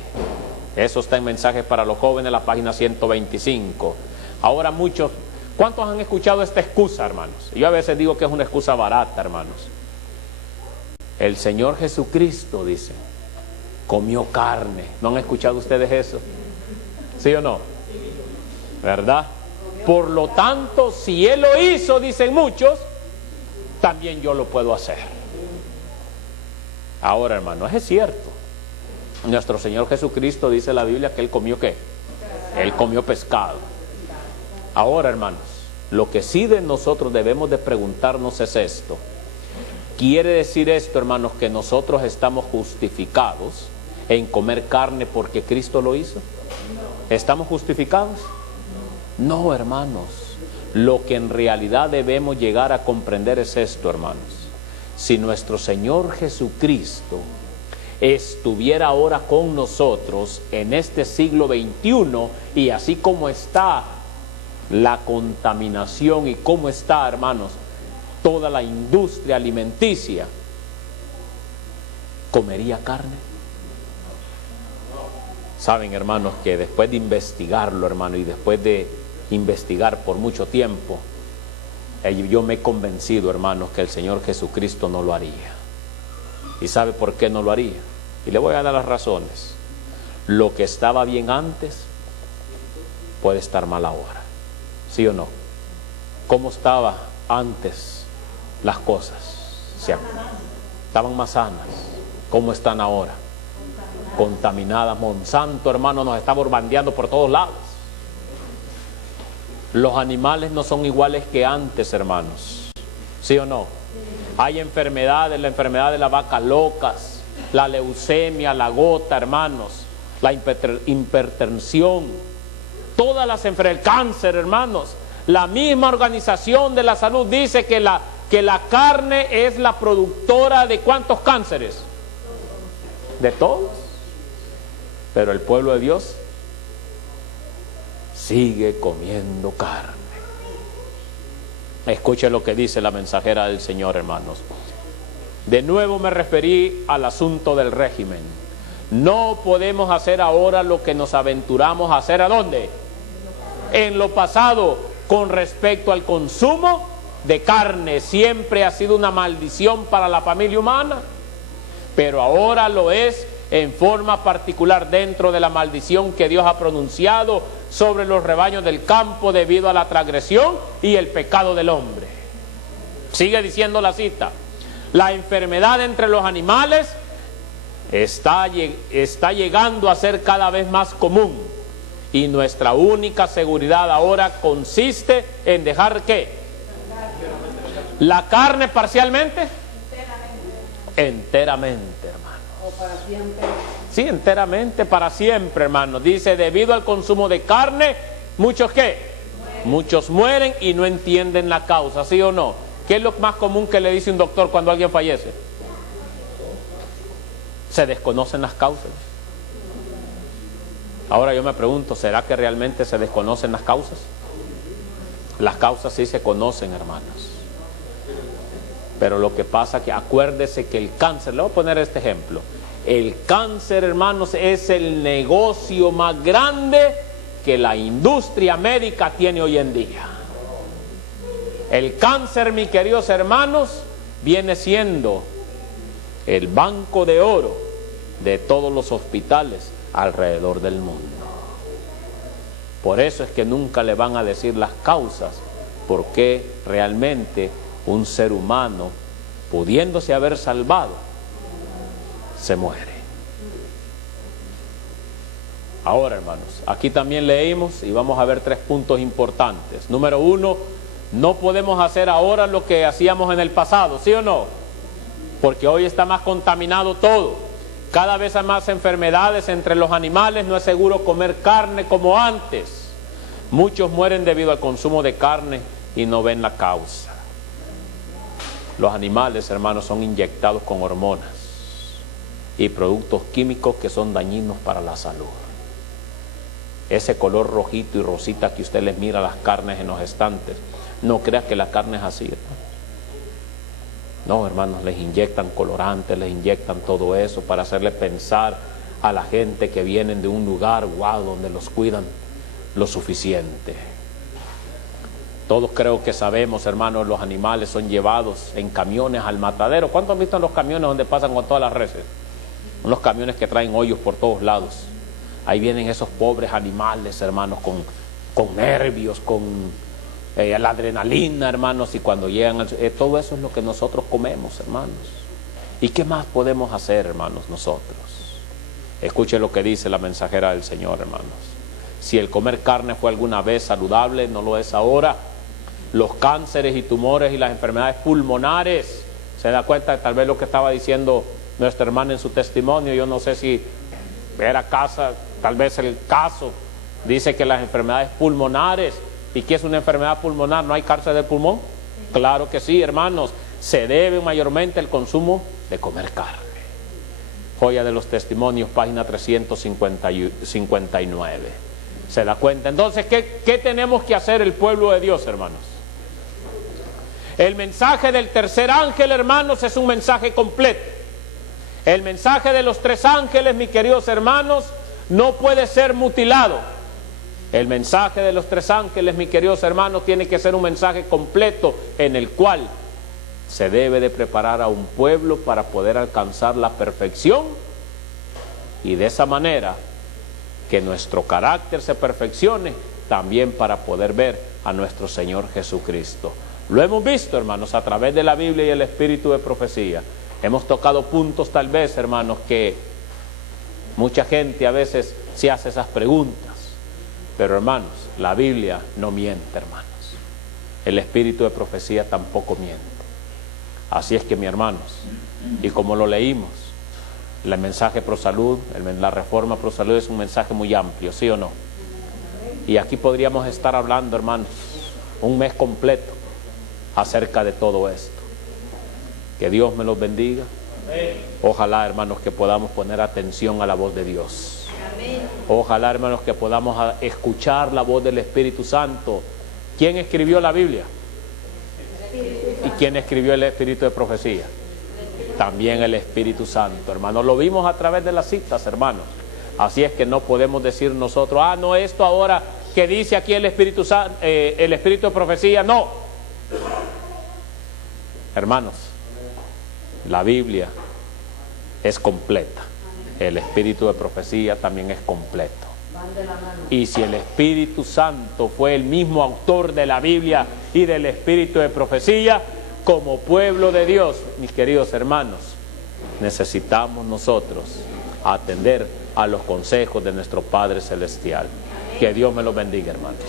Eso está en Mensajes para los Jóvenes, la página 125. Ahora muchos, ¿cuántos han escuchado esta excusa, hermanos? Yo a veces digo que es una excusa barata, hermanos. El Señor Jesucristo, dice, comió carne. ¿No han escuchado ustedes eso? ¿Sí o no? ¿Verdad? Por lo tanto, si Él lo hizo, dicen muchos, también yo lo puedo hacer. Ahora, hermanos, es cierto. Nuestro Señor Jesucristo, dice la Biblia, que Él comió, ¿qué? Él comió pescado. Ahora, hermanos, lo que sí de nosotros debemos de preguntarnos es esto. ¿Quiere decir esto, hermanos, que nosotros estamos justificados en comer carne porque Cristo lo hizo? ¿Estamos justificados? No, hermanos. Lo que en realidad debemos llegar a comprender es esto, hermanos. Si nuestro Señor Jesucristo estuviera ahora con nosotros en este siglo XXI, y así como está la contaminación y cómo está, hermanos, toda la industria alimenticia, ¿comería carne? Saben, hermanos, que después de investigarlo, hermano, y después de investigar por mucho tiempo, yo me he convencido, hermanos, que el Señor Jesucristo no lo haría. ¿Y sabe por qué no lo haría? Y le voy a dar las razones. Lo que estaba bien antes puede estar mal ahora, ¿sí o no? ¿Cómo estaba antes las cosas? Estaban más sanas. ¿Cómo están ahora? Contaminadas. Monsanto, hermano, nos está bombardeando por todos lados. Los animales no son iguales que antes, hermanos, ¿sí o no? Hay enfermedades, la enfermedad de las vacas locas, la leucemia, la gota, hermanos, la hipertensión, todas las enfermedades, el cáncer, hermanos. La misma Organización de la Salud dice que la carne es la productora de ¿cuántos cánceres? De todos. Pero el pueblo de Dios sigue comiendo carne. Escuche lo que dice la mensajera del Señor, hermanos. De nuevo me referí al asunto del régimen. No podemos hacer ahora lo que nos aventuramos a hacer. ¿A dónde? En lo pasado, con respecto al consumo de carne. Siempre ha sido una maldición para la familia humana, pero ahora lo es en forma particular dentro de la maldición que Dios ha pronunciado sobre los rebaños del campo debido a la transgresión y el pecado del hombre. Sigue diciendo la cita: la enfermedad entre los animales está llegando a ser cada vez más común, y nuestra única seguridad ahora consiste en dejar ¿qué? La carne parcialmente, enteramente, hermano. O para siempre. Sí, enteramente, para siempre, hermano. Dice, debido al consumo de carne, ¿muchos qué? Muchos mueren y no entienden la causa, ¿sí o no? ¿Qué es lo más común que le dice un doctor cuando alguien fallece? Se desconocen las causas. Ahora yo me pregunto, ¿será que realmente se desconocen las causas? Las causas sí se conocen, hermanos. Pero lo que pasa es que acuérdese que el cáncer, le voy a poner este ejemplo. El cáncer, hermanos, es el negocio más grande que la industria médica tiene hoy en día. El cáncer, mis queridos hermanos, viene siendo el banco de oro de todos los hospitales alrededor del mundo. Por eso es que nunca le van a decir las causas por qué realmente un ser humano, pudiéndose haber salvado, se muere. Ahora, hermanos, aquí también leímos y vamos a ver 3 puntos importantes. Número 1, no podemos hacer ahora lo que hacíamos en el pasado, ¿sí o no? Porque hoy está más contaminado todo. Cada vez hay más enfermedades entre los animales, no es seguro comer carne como antes. Muchos mueren debido al consumo de carne y no ven la causa. Los animales, hermanos, son inyectados con hormonas y productos químicos que son dañinos para la salud. Ese color rojito y rosita que usted les mira las carnes en los estantes, no crea que la carne es así, hermano. No, hermanos, les inyectan colorantes, les inyectan todo eso para hacerle pensar a la gente que vienen de un lugar, wow, donde los cuidan lo suficiente. Todos creo que sabemos, hermanos, los animales son llevados en camiones al matadero. ¿Cuántos han visto en los camiones donde pasan con todas las reses? Unos camiones que traen hoyos por todos lados. Ahí vienen esos pobres animales, hermanos, con nervios, con la adrenalina, hermanos, y cuando llegan, todo eso es lo que nosotros comemos, hermanos. ¿Y qué más podemos hacer, hermanos, nosotros? Escuche lo que dice la mensajera del Señor, hermanos. Si el comer carne fue alguna vez saludable, no lo es ahora. Los cánceres y tumores y las enfermedades pulmonares, se da cuenta de tal vez lo que estaba diciendo nuestra hermana en su testimonio. Yo no sé si era tal vez el caso. Dice que las enfermedades pulmonares. ¿Y qué es una enfermedad pulmonar? ¿No hay cáncer del pulmón? Claro que sí, hermanos. Se debe mayormente al consumo de comer carne. Joya de los Testimonios, página 359. ¿Se da cuenta? Entonces, ¿qué tenemos que hacer el pueblo de Dios, hermanos? El mensaje del tercer ángel, hermanos, es un mensaje completo. El mensaje de los tres ángeles, mis queridos hermanos, no puede ser mutilado. El mensaje de los tres ángeles, mis queridos hermanos, tiene que ser un mensaje completo en el cual se debe de preparar a un pueblo para poder alcanzar la perfección, y de esa manera que nuestro carácter se perfeccione, también para poder ver a nuestro Señor Jesucristo. Lo hemos visto, hermanos, a través de la Biblia y el espíritu de profecía. Hemos tocado puntos, tal vez, hermanos, que mucha gente a veces se hace esas preguntas. Pero, hermanos, la Biblia no miente, hermanos. El espíritu de profecía tampoco miente. Así es que, mis hermanos, y como lo leímos, el mensaje pro salud, la reforma pro salud es un mensaje muy amplio, ¿sí o no? Y aquí podríamos estar hablando, hermanos, un mes completo acerca de todo esto. Que Dios me los bendiga. Ojalá, hermanos, que podamos poner atención a la voz de Dios. Ojalá, hermanos, que podamos escuchar la voz del Espíritu Santo. ¿Quién escribió la Biblia? ¿Y quién escribió el espíritu de profecía? También el Espíritu Santo, hermanos. Lo vimos a través de las citas, hermanos. Así es que no podemos decir nosotros, no, esto ahora que dice aquí el Espíritu de profecía, no. Hermanos, la Biblia es completa. El espíritu de profecía también es completo. Y si el Espíritu Santo fue el mismo autor de la Biblia y del espíritu de profecía, como pueblo de Dios, mis queridos hermanos, necesitamos nosotros atender a los consejos de nuestro Padre Celestial. Que Dios me los bendiga, hermanos.